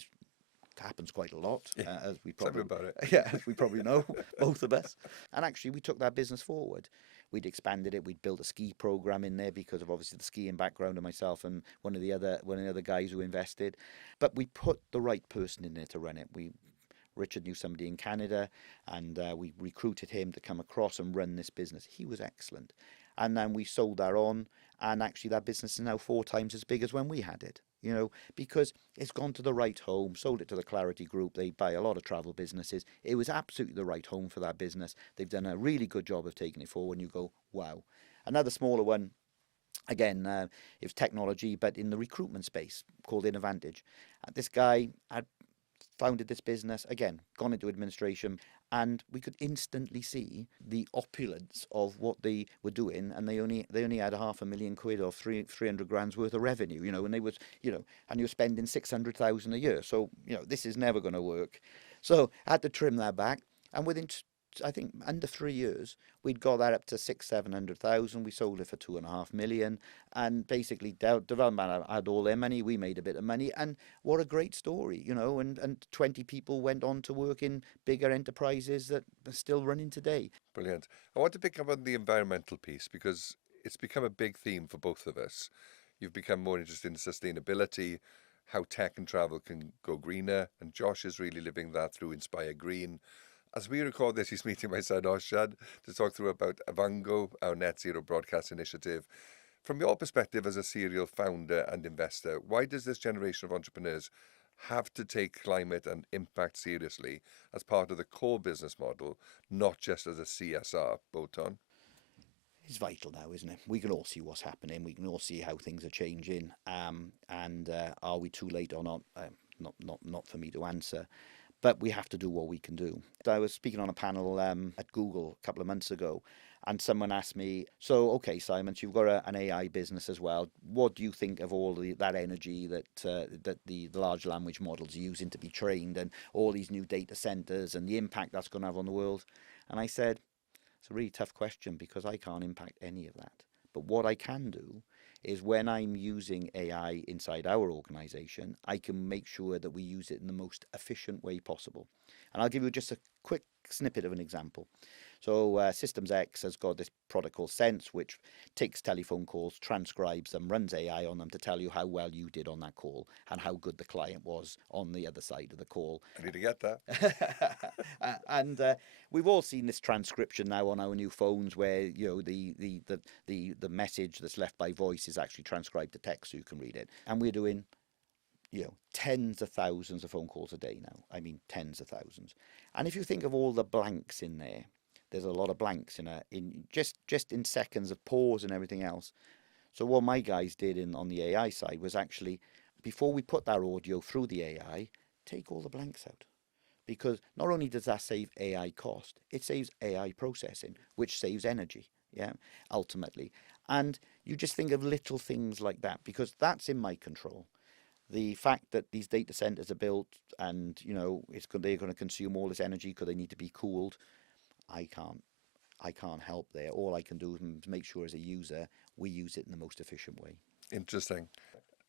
happens quite a lot, as we probably about it. Yeah, as we probably know, both of us. And actually, we took that business forward. We'd expanded it. We'd built a ski program in there because of obviously the skiing background of myself and one of the other guys who invested. But we put the right person in there to run it. We Richard knew somebody in Canada, and we recruited him to come across and run this business. He was excellent. And then we sold that on, and actually that business is now 4 times as big as when we had it. Because it's gone to the right home, sold it to the Clarity Group. They buy a lot of travel businesses. It was absolutely the right home for that business. They've done a really good job of taking it forward, and you go, wow. Another smaller one, again, it was technology, but in the recruitment space, called InAdvantage. This guy had founded this business, again, gone into administration, and we could instantly see the opulence of what they were doing, and they only had £500,000 or 300 grand's worth of revenue, and they was, and you're spending 600,000 a year, so this is never going to work. So I had to trim that back, and within I think under 3 years, we'd got that up to 600,000-700,000. We sold it for 2.5 million, and basically development had all their money. We made a bit of money, and what a great story, And 20 people went on to work in bigger enterprises that are still running today. Brilliant. I want to pick up on the environmental piece because it's become a big theme for both of us. You've become more interested in sustainability, how tech and travel can go greener, and Josh is really living that through Inspire Green. As we record this, he's meeting my son Oshad to talk through about Avango, our net zero broadcast initiative. From your perspective as a serial founder and investor, why does this generation of entrepreneurs have to take climate and impact seriously as part of the core business model, not just as a CSR bolt-on? It's vital now, isn't it? We can all see what's happening. We can all see how things are changing. And are we too late or not? Not for me to answer. But we have to do what we can do. I was speaking on a panel at Google a couple of months ago, and someone asked me, so, okay, Simon, so you've got an AI business as well. What do you think of all that energy that the large language models are using to be trained, and all these new data centers and the impact that's going to have on the world? And I said, it's a really tough question because I can't impact any of that. But what I can do is when I'm using AI inside our organization, I can make sure that we use it in the most efficient way possible. And I'll give you just a quick snippet of an example. So Systems X has got this product called Sense, which takes telephone calls, transcribes them, runs AI on them to tell you how well you did on that call and how good the client was on the other side of the call. I need to get that. And we've all seen this transcription now on our new phones, where the message that's left by voice is actually transcribed to text, so you can read it. And we're doing tens of thousands of phone calls a day now. I mean, tens of thousands. And if you think of all the blanks in there, there's a lot of blanks in just in seconds of pause and everything else. So what my guys did on the AI side was actually, before we put that audio through the AI, take all the blanks out. Because not only does that save AI cost, it saves AI processing, which saves energy, ultimately. And you just think of little things like that, because that's in my control. The fact that these data centers are built and, they're going to consume all this energy because they need to be cooled, I can't help there. All I can do is make sure as a user, we use it in the most efficient way. Interesting.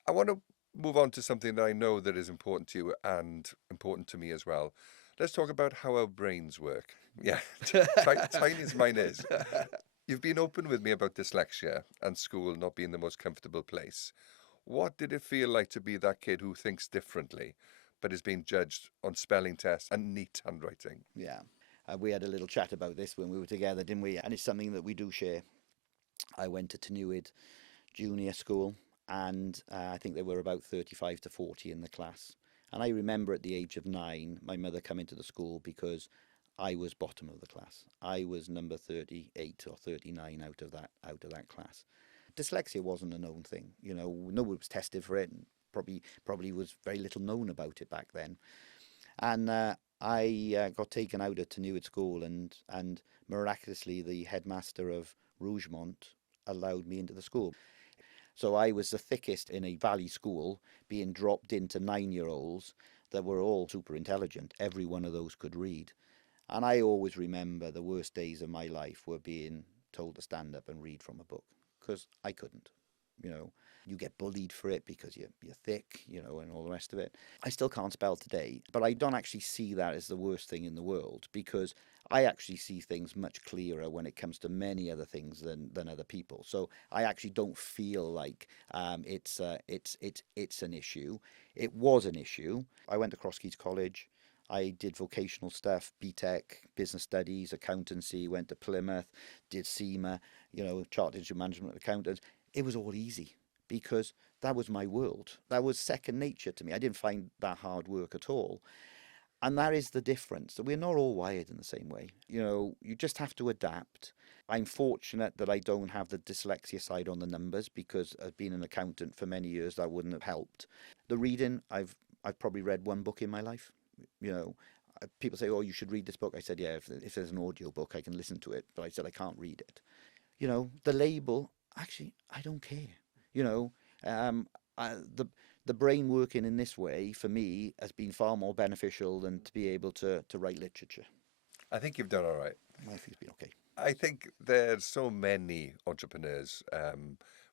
I want to move on to something that I know that is important to you and important to me as well. Let's talk about how our brains work. Yeah, tiny as mine is. You've been open with me about dyslexia and school not being the most comfortable place. What did it feel like to be that kid who thinks differently, but is being judged on spelling tests and neat handwriting? Yeah. We had a little chat about this when we were together, didn't we? And it's something that we do share. I went to Tynwyd Junior School, and I think there were about 35 to 40 in the class. And I remember at the age of 9, my mother coming to the school because I was bottom of the class. I was number 38 or 39 out of that class. Dyslexia wasn't a known thing. Nobody was tested for it, and probably was very little known about it back then. And I got taken out at Tynwyd School, and miraculously the headmaster of Rougemont allowed me into the school. So I was the thickest in a valley school, being dropped into 9-year-olds that were all super intelligent. Every one of those could read. And I always remember the worst days of my life were being told to stand up and read from a book, because I couldn't. You get bullied for it because you're thick, and all the rest of it. I still can't spell today, but I don't actually see that as the worst thing in the world, because I actually see things much clearer when it comes to many other things than other people. So I actually don't feel like it's an issue. It was an issue. I went to Crosskeys College. I did vocational stuff, BTEC, business studies, accountancy, went to Plymouth, did SEMA, chartered institute management accountants. It was all easy because that was my world. That was second nature to me. I didn't find that hard work at all. And that is the difference, that we're not all wired in the same way. You just have to adapt. I'm fortunate that I don't have the dyslexia side on the numbers, because I've been an accountant for many years. That wouldn't have helped. The reading, I've probably read one book in my life. People say, "Oh, you should read this book." I said, "Yeah, if there's an audio book, I can listen to it." But I said I can't read it. The label, actually, I don't care. Um, the brain working in this way for me has been far more beneficial than to be able to write literature. I think you've done all right. Life has been okay. I think there's so many entrepreneurs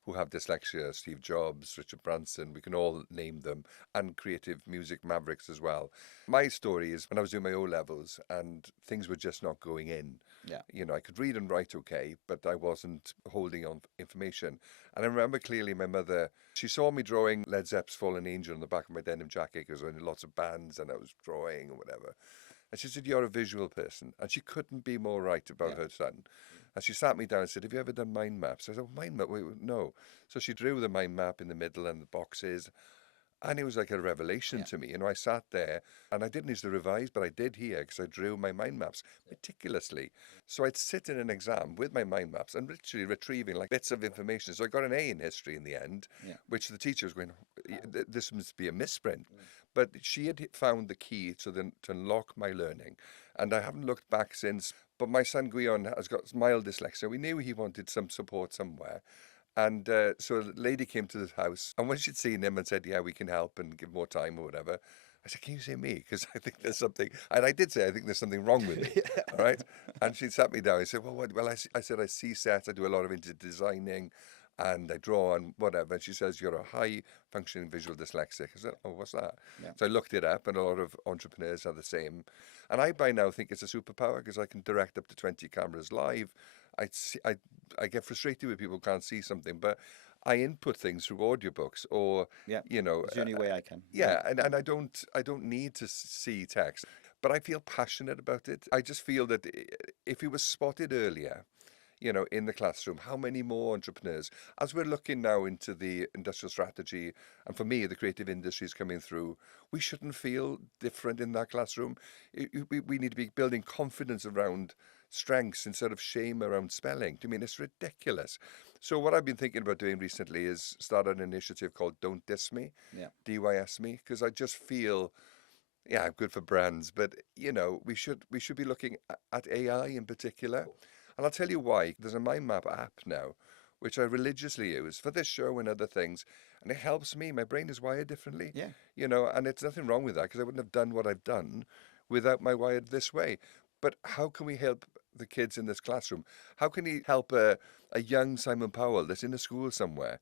who have dyslexia. Steve Jobs, Richard Branson, we can all name them, and creative music mavericks as well. My story is when I was doing my O-levels and things were just not going in. Yeah. I could read and write okay, but I wasn't holding on information. And I remember clearly my mother, she saw me drawing Led Zepp's Fallen Angel on the back of my denim jacket, because I was in lots of bands and I was drawing or whatever. And she said, "You're a visual person." And she couldn't be more right about her son. And she sat me down and said, "Have you ever done mind maps?" I said, "Mind map? Wait, no." So she drew the mind map in the middle and the boxes. And it was like a revelation to me. I sat there and I didn't need to revise, but I did here because I drew my mind maps meticulously. So I'd sit in an exam with my mind maps and literally retrieving like bits of information. So I got an A in history in the end, which the teacher was going, "This must be a misprint." But she had found the key to unlock my learning. And I haven't looked back since. But my son Guion has got mild dyslexia. We knew he wanted some support somewhere. And so a lady came to the house, and when she'd seen him and said, "Yeah, we can help and give more time or whatever," I said, "Can you say me? Because I think there's something," and I did say, "I think there's something wrong with me." All right. And she sat me down and said, "Well, what?" Well, I said, "I see sets, I do a lot of designing and I draw and whatever." And she says, "You're a high functioning visual dyslexic." I said, "Oh, what's that?" So I looked it up, and a lot of entrepreneurs are the same. And I by now think it's a superpower because I can direct up to 20 cameras live. I get frustrated with people who can't see something, but I input things through audiobooks or, it's the only way I can. and I don't need to see text, but I feel passionate about it. I just feel that if it was spotted earlier, in the classroom, how many more entrepreneurs, as we're looking now into the industrial strategy, and for me, the creative industries coming through, we shouldn't feel different in that classroom. We need to be building confidence around strengths instead of shame around spelling. I mean, it's ridiculous. So what I've been thinking about doing recently is start an initiative called Don't Diss Me, DYS Me, because I just feel, I'm good for brands, but we should be looking at AI in particular. And I'll tell you why. There's a mind map app now, which I religiously use for this show and other things, and it helps me. My brain is wired differently. And it's nothing wrong with that, because I wouldn't have done what I've done without my wired this way. But how can we help the kids in this classroom? How can he help a young Simon Powell that's in a school somewhere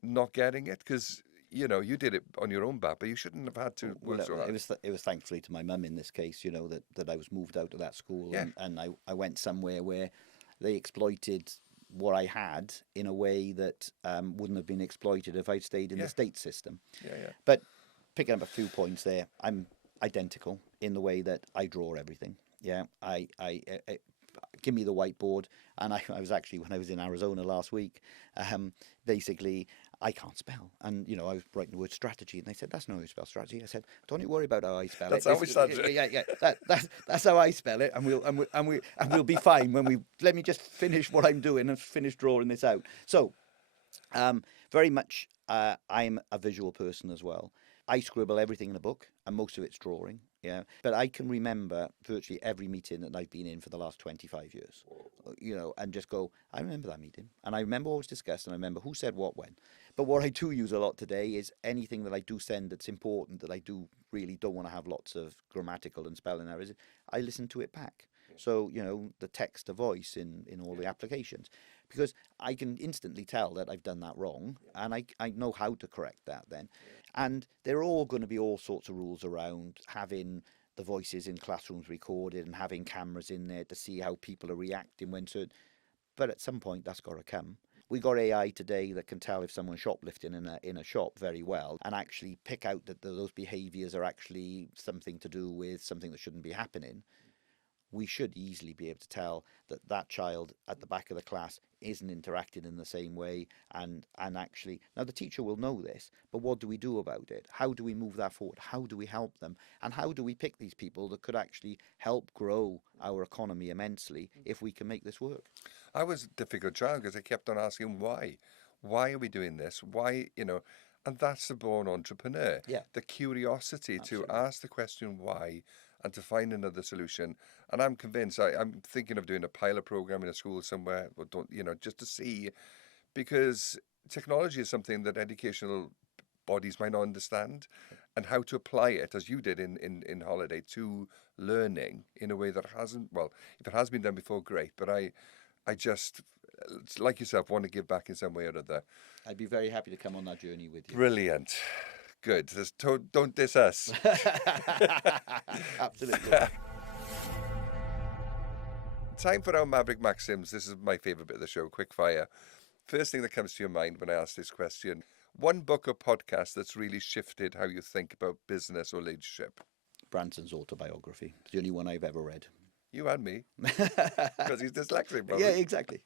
not getting it? Because you did it on your own bat, but you shouldn't have had to work so hard. It was thankfully to my mum in this case, that I was moved out of that school, and I went somewhere where they exploited what I had in a way that wouldn't have been exploited if I'd stayed in the state system. But picking up a few points there, I'm identical in the way that I draw everything. I give me the whiteboard, and I was actually, when I was in Arizona last week, basically I can't spell, and I was writing the word strategy, and they said, "That's not how you spell strategy." I said, "Don't you worry about how I spell That's it. How we start. That's how I spell it, and we'll be fine when we let me just finish what I'm doing and finish drawing this out." So, very much, I'm a visual person as well. I scribble everything in a book, and most of it's drawing. But I can remember virtually every meeting that I've been in for the last 25 years, and just go, I remember that meeting, and I remember what was discussed, and I remember who said what when. But what I do use a lot today is anything that I do send that's important, that I do really don't want to have lots of grammatical and spelling errors, I listen to it back. So, the text to voice in all the applications, because I can instantly tell that I've done that wrong, and I know how to correct that then. And there are all going to be all sorts of rules around having the voices in classrooms recorded and having cameras in there to see how people are reacting when certain. But at some point, that's got to come. We got AI today that can tell if someone's shoplifting in a shop very well, and actually pick out that those behaviours are actually something to do with something that shouldn't be happening. We should easily be able to tell that that child at the back of the class isn't interacting in the same way, and actually, now the teacher will know this, but what do we do about it? How do we move that forward? How do we help them? And how do we pick these people that could actually help grow our economy immensely if we can make this work? I was a difficult child because I kept on asking why. Why are we doing this? Why, and that's the born entrepreneur. Yeah. The curiosity Absolutely. to ask the question why and to find another solution. And I'm convinced, I'm thinking of doing a pilot program in a school somewhere, or just to see, because technology is something that educational bodies might not understand, and how to apply it, as you did in Holiday, to learning in a way that hasn't, well, if it has been done before, great. But I just, like yourself, want to give back in some way or other. I'd be very happy to come on that journey with you. Brilliant. Good. Don't diss us. Absolutely. Time for our Maverick Maxims. This is my favourite bit of the show, quick fire. First thing that comes to your mind when I ask this question: one book or podcast that's really shifted how you think about business or leadership? Branson's autobiography. It's the only one I've ever read. You and me. Because he's dyslexic, probably. Yeah, exactly.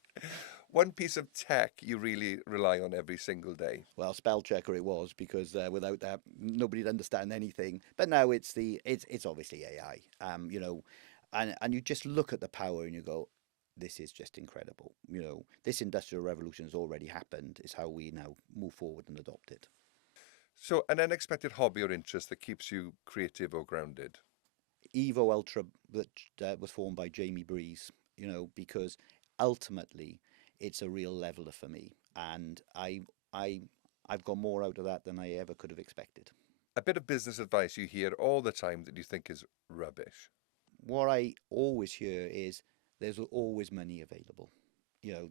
One piece of tech you really rely on every single day? Well, spell checker it was, because without that, nobody'd understand anything. But now it's obviously AI. And you just look at the power and you go, this is just incredible. This industrial revolution has already happened. It's how we now move forward and adopt it. So, an unexpected hobby or interest that keeps you creative or grounded? Evo Ultra, that was formed by Jamie Breeze, because ultimately it's a real leveler for me, and I've got more out of that than I ever could have expected. A bit of business advice you hear all the time that you think is rubbish? What I always hear is there's always money available. We're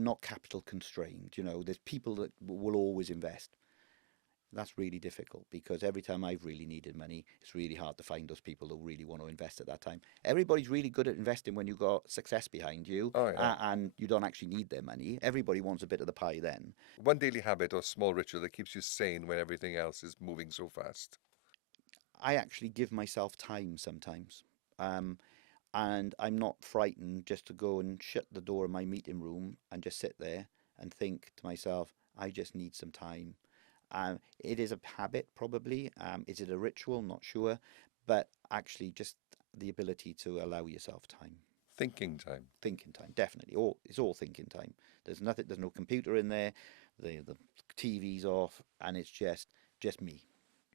not capital constrained. There's people that will always invest. That's really difficult, because every time I've really needed money, it's really hard to find those people who really want to invest at that time. Everybody's really good at investing when you've got success behind you, and you don't actually need their money. Everybody wants a bit of the pie then. One daily habit or small ritual that keeps you sane when everything else is moving so fast? I actually give myself time sometimes. And I'm not frightened just to go and shut the door of my meeting room and just sit there and think to myself, I just need some time. It is a habit, probably. Is it a ritual? Not sure. But actually, just the ability to allow yourself time. Thinking time. Thinking time, definitely. It's all thinking time. There's nothing. There's no computer in there. The TV's off, and it's just me.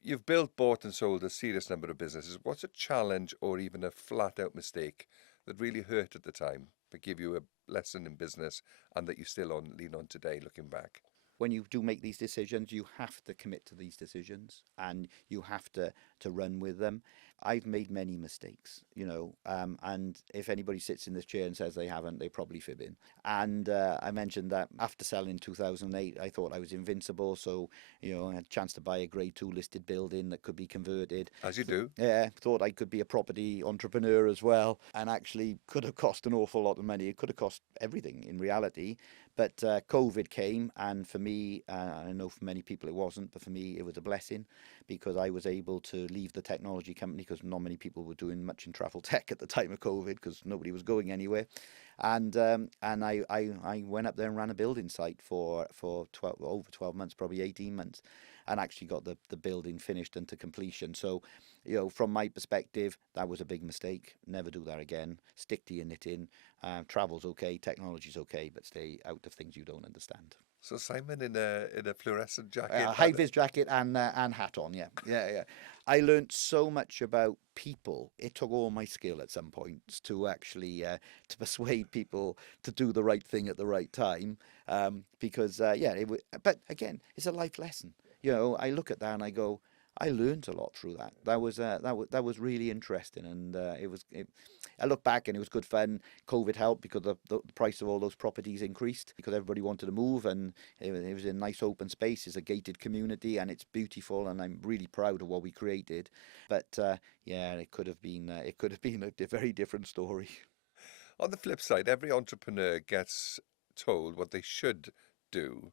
You've built, bought, and sold a serious number of businesses. What's a challenge or even a flat-out mistake that really hurt at the time, but gave you a lesson in business, and that you still lean on today, looking back? When you do make these decisions, you have to commit to these decisions, and you have to run with them. I've made many mistakes, and if anybody sits in this chair and says they haven't, they're probably fibbing. And I mentioned that after selling in 2008, I thought I was invincible. So, I had a chance to buy a Grade 2 listed building that could be converted. As you do. Yeah, thought I could be a property entrepreneur as well, and actually could have cost an awful lot of money. It could have cost everything in reality. But COVID came, and for me, I know for many people it wasn't, but for me it was a blessing, because I was able to leave the technology company, because not many people were doing much in travel tech at the time of COVID, because nobody was going anywhere. And I went up there and ran a building site for over 12 months, probably 18 months, and actually got the building finished and to completion. So, from my perspective, that was a big mistake. Never do that again. Stick to your knitting. Travel's okay, technology's okay, but stay out of things you don't understand. So Simon in a fluorescent jacket, high-vis jacket and hat on. Yeah. I learned so much about people. It took all my skill at some points to actually to persuade people to do the right thing at the right time. Because but again, it's a life lesson. I look at that and I go, I learned a lot through that. That was really interesting, and I look back and it was good fun. COVID helped, because the price of all those properties increased, because everybody wanted to move, and it was a nice open space. It's a gated community, and it's beautiful, and I'm really proud of what we created. But it could have been a very different story. On the flip side, every entrepreneur gets told what they should do.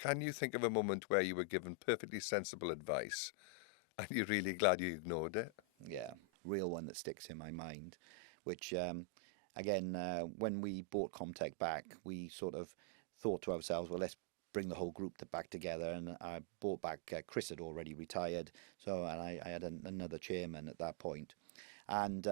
Can you think of a moment where you were given perfectly sensible advice and you're really glad you ignored it? Yeah, real one that sticks in my mind, which again, when we bought Comtech back, we sort of thought to ourselves, well, let's bring the whole group back together. And I brought back, Chris had already retired, so and I had another chairman at that point. And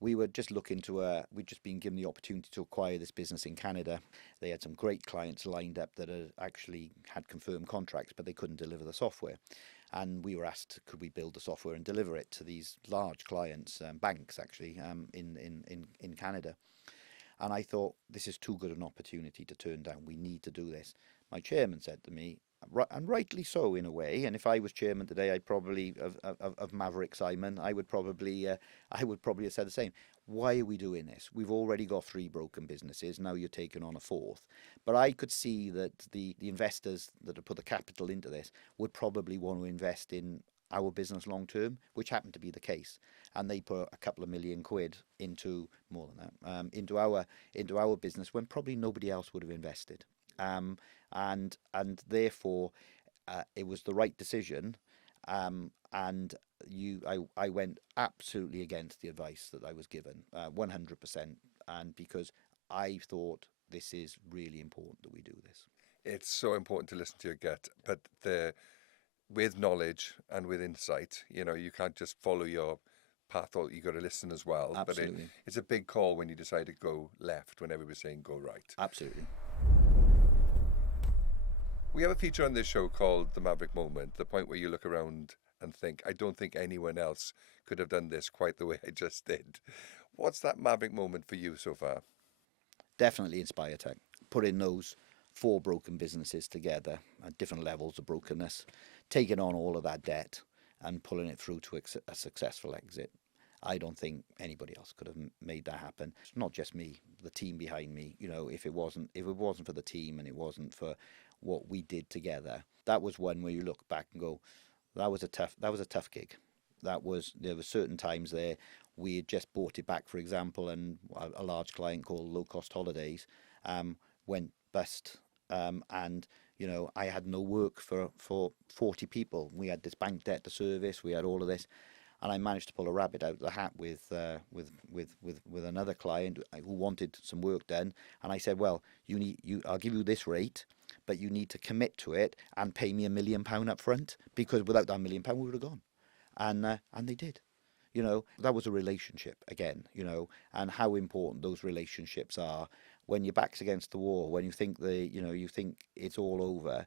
we were just looking to, we'd just been given the opportunity to acquire this business in Canada. They had some great clients lined up that had actually had confirmed contracts, but they couldn't deliver the software. And we were asked, could we build the software and deliver it to these large clients, banks actually, in Canada. And I thought, this is too good an opportunity to turn down. We need to do this. My chairman said to me, and rightly so in a way, and if I was chairman today, I'd probably, of Maverick Simon, I would probably have said the same. Why are we doing this? We've already got 3 broken businesses. Now you're taking on a 4th. But I could see that the investors that had put the capital into this would probably want to invest in our business long term, which happened to be the case. And they put a couple of million quid into, more than that, into our business when probably nobody else would have invested. And therefore it was the right decision. And I went absolutely against the advice that I was given, 100%, and because I thought this is really important that we do this. It's so important to listen to your gut, but with knowledge and with insight, you can't just follow your path, or you got to listen as well. Absolutely. But it's a big call when you decide to go left when everybody's saying go right. Absolutely. We have a feature on this show called The Maverick Moment, the point where you look around and think, I don't think anyone else could have done this quite the way I just did. What's that Maverick moment for you so far? Definitely Inspire Tech. Putting those 4 broken businesses together at different levels of brokenness, taking on all of that debt and pulling it through to a successful exit. I don't think anybody else could have made that happen. It's not just me, the team behind me. If it wasn't for the team and it wasn't for what we did together, that was one where you look back and go, that was a tough gig. There were certain times there we had just bought it back, for example, and a large client called Low Cost Holidays went bust, and I had no work for 40 people. We had this bank debt to service. We had all of this. And I managed to pull a rabbit out of the hat with another client who wanted some work done. And I said, well, I'll give you this rate, but you need to commit to it and pay me £1 million up front, because without that £1 million, we would have gone. And they did. That was a relationship again, and how important those relationships are when your back's against the wall, when you think you think it's all over.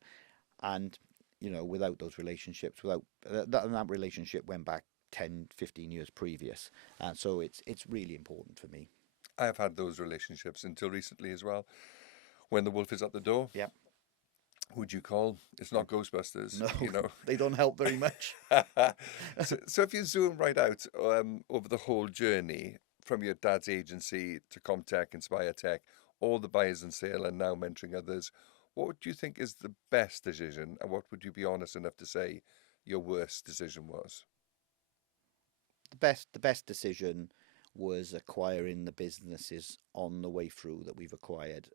And, without those relationships, that relationship went back 10, 15 years previous. And so it's really important for me. I have had those relationships until recently as well. When the wolf is at the door, Yeah. Who'd you call? It's not Ghostbusters. No, they don't help very much. So if you zoom right out over the whole journey, from your dad's agency to Comtech, Inspire Tech, all the buyers and sale, and now mentoring others, what would you think is the best decision, and what would you be honest enough to say your worst decision was? The best decision was acquiring the businesses on the way through that we've acquired.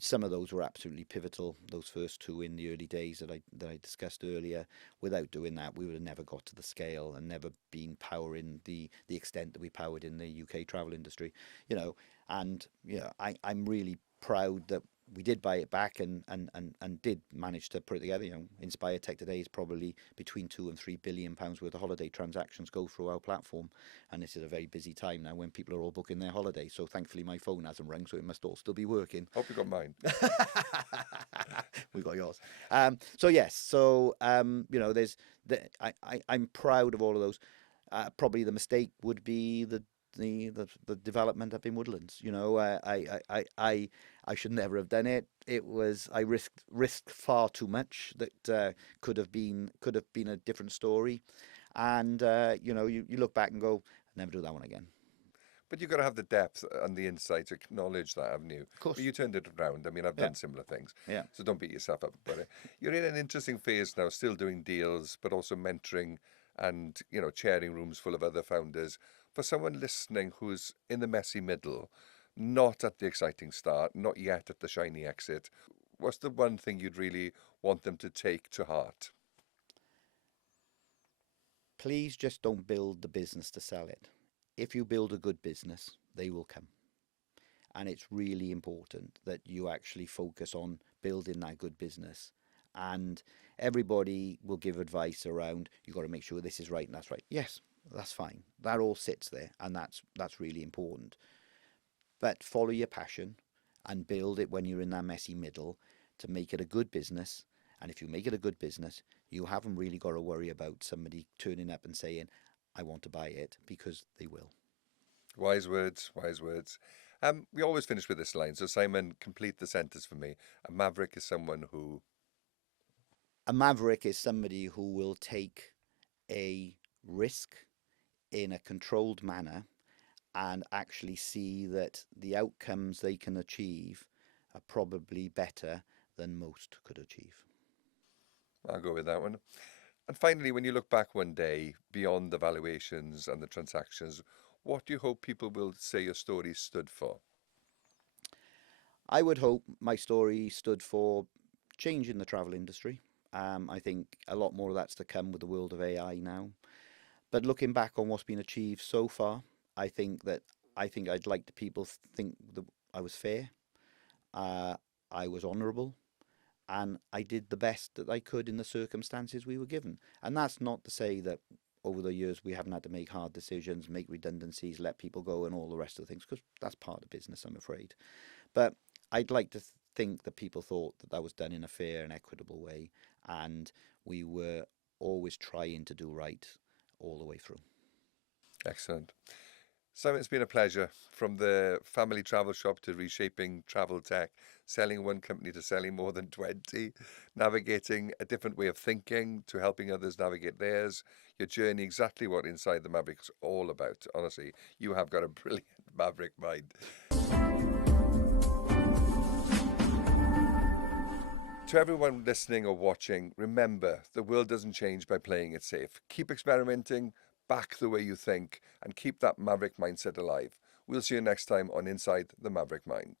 Some of those were absolutely pivotal. Those first 2 in the early days that I discussed earlier. Without doing that, we would have never got to the scale and never been powering the extent that we powered in the UK travel industry. And I'm really proud that we did buy it back and did manage to put it together. Inspire Tech today is probably between £2 and £3 billion worth of holiday transactions go through our platform, and this is a very busy time now when people are all booking their holidays. So thankfully my phone hasn't rung, so it must all still be working. Hope you got mine. We got yours. So yes, there's I'm proud of all of those. Probably the mistake would be the development up in Woodlands. I should never have done it. I risked far too much that could have been a different story. And you look back and go, never do that one again. But you've got to have the depth and the insight to acknowledge that, haven't you? Of course. But you turned it around. I mean, I've done similar things. Yeah. So don't beat yourself up about it. You're in an interesting phase now, still doing deals, but also mentoring and, chairing rooms full of other founders. For someone listening who's in the messy middle, not at the exciting start, not yet at the shiny exit, what's the one thing you'd really want them to take to heart? Please just don't build the business to sell it. If you build a good business, they will come. And it's really important that you actually focus on building that good business. And everybody will give advice around, you've got to make sure this is right and that's right. Yes, that's fine. That all sits there, and that's really important. But follow your passion and build it when you're in that messy middle to make it a good business. And if you make it a good business, you haven't really got to worry about somebody turning up and saying, I want to buy it, because they will. Wise words, wise words. We always finish with this line. So, Simon, complete the sentence for me. A maverick is someone who. A maverick is somebody who will take a risk in a controlled manner and actually see that the outcomes they can achieve are probably better than most could achieve. I'll go with that one. And finally, when you look back one day beyond the valuations and the transactions, what do you hope people will say your story stood for? I would hope my story stood for change in the travel industry. I think a lot more of that's to come with the world of AI now. But looking back on what's been achieved so far, I think I'd like the people think that I was fair, I was honourable, and I did the best that I could in the circumstances we were given. And that's not to say that over the years we haven't had to make hard decisions, make redundancies, let people go, and all the rest of the things, because that's part of business, I'm afraid. But I'd like to think that people thought that that was done in a fair and equitable way, and we were always trying to do right all the way through. Excellent. Simon, it's been a pleasure. From the family travel shop to reshaping travel tech, selling one company to selling more than 20, navigating a different way of thinking to helping others navigate theirs. Your journey, exactly what Inside the Maverick's all about. Honestly, you have got a brilliant maverick mind. To everyone listening or watching, remember, the world doesn't change by playing it safe. Keep experimenting, back the way you think, and keep that maverick mindset alive. We'll see you next time on Inside the Maverick Mind.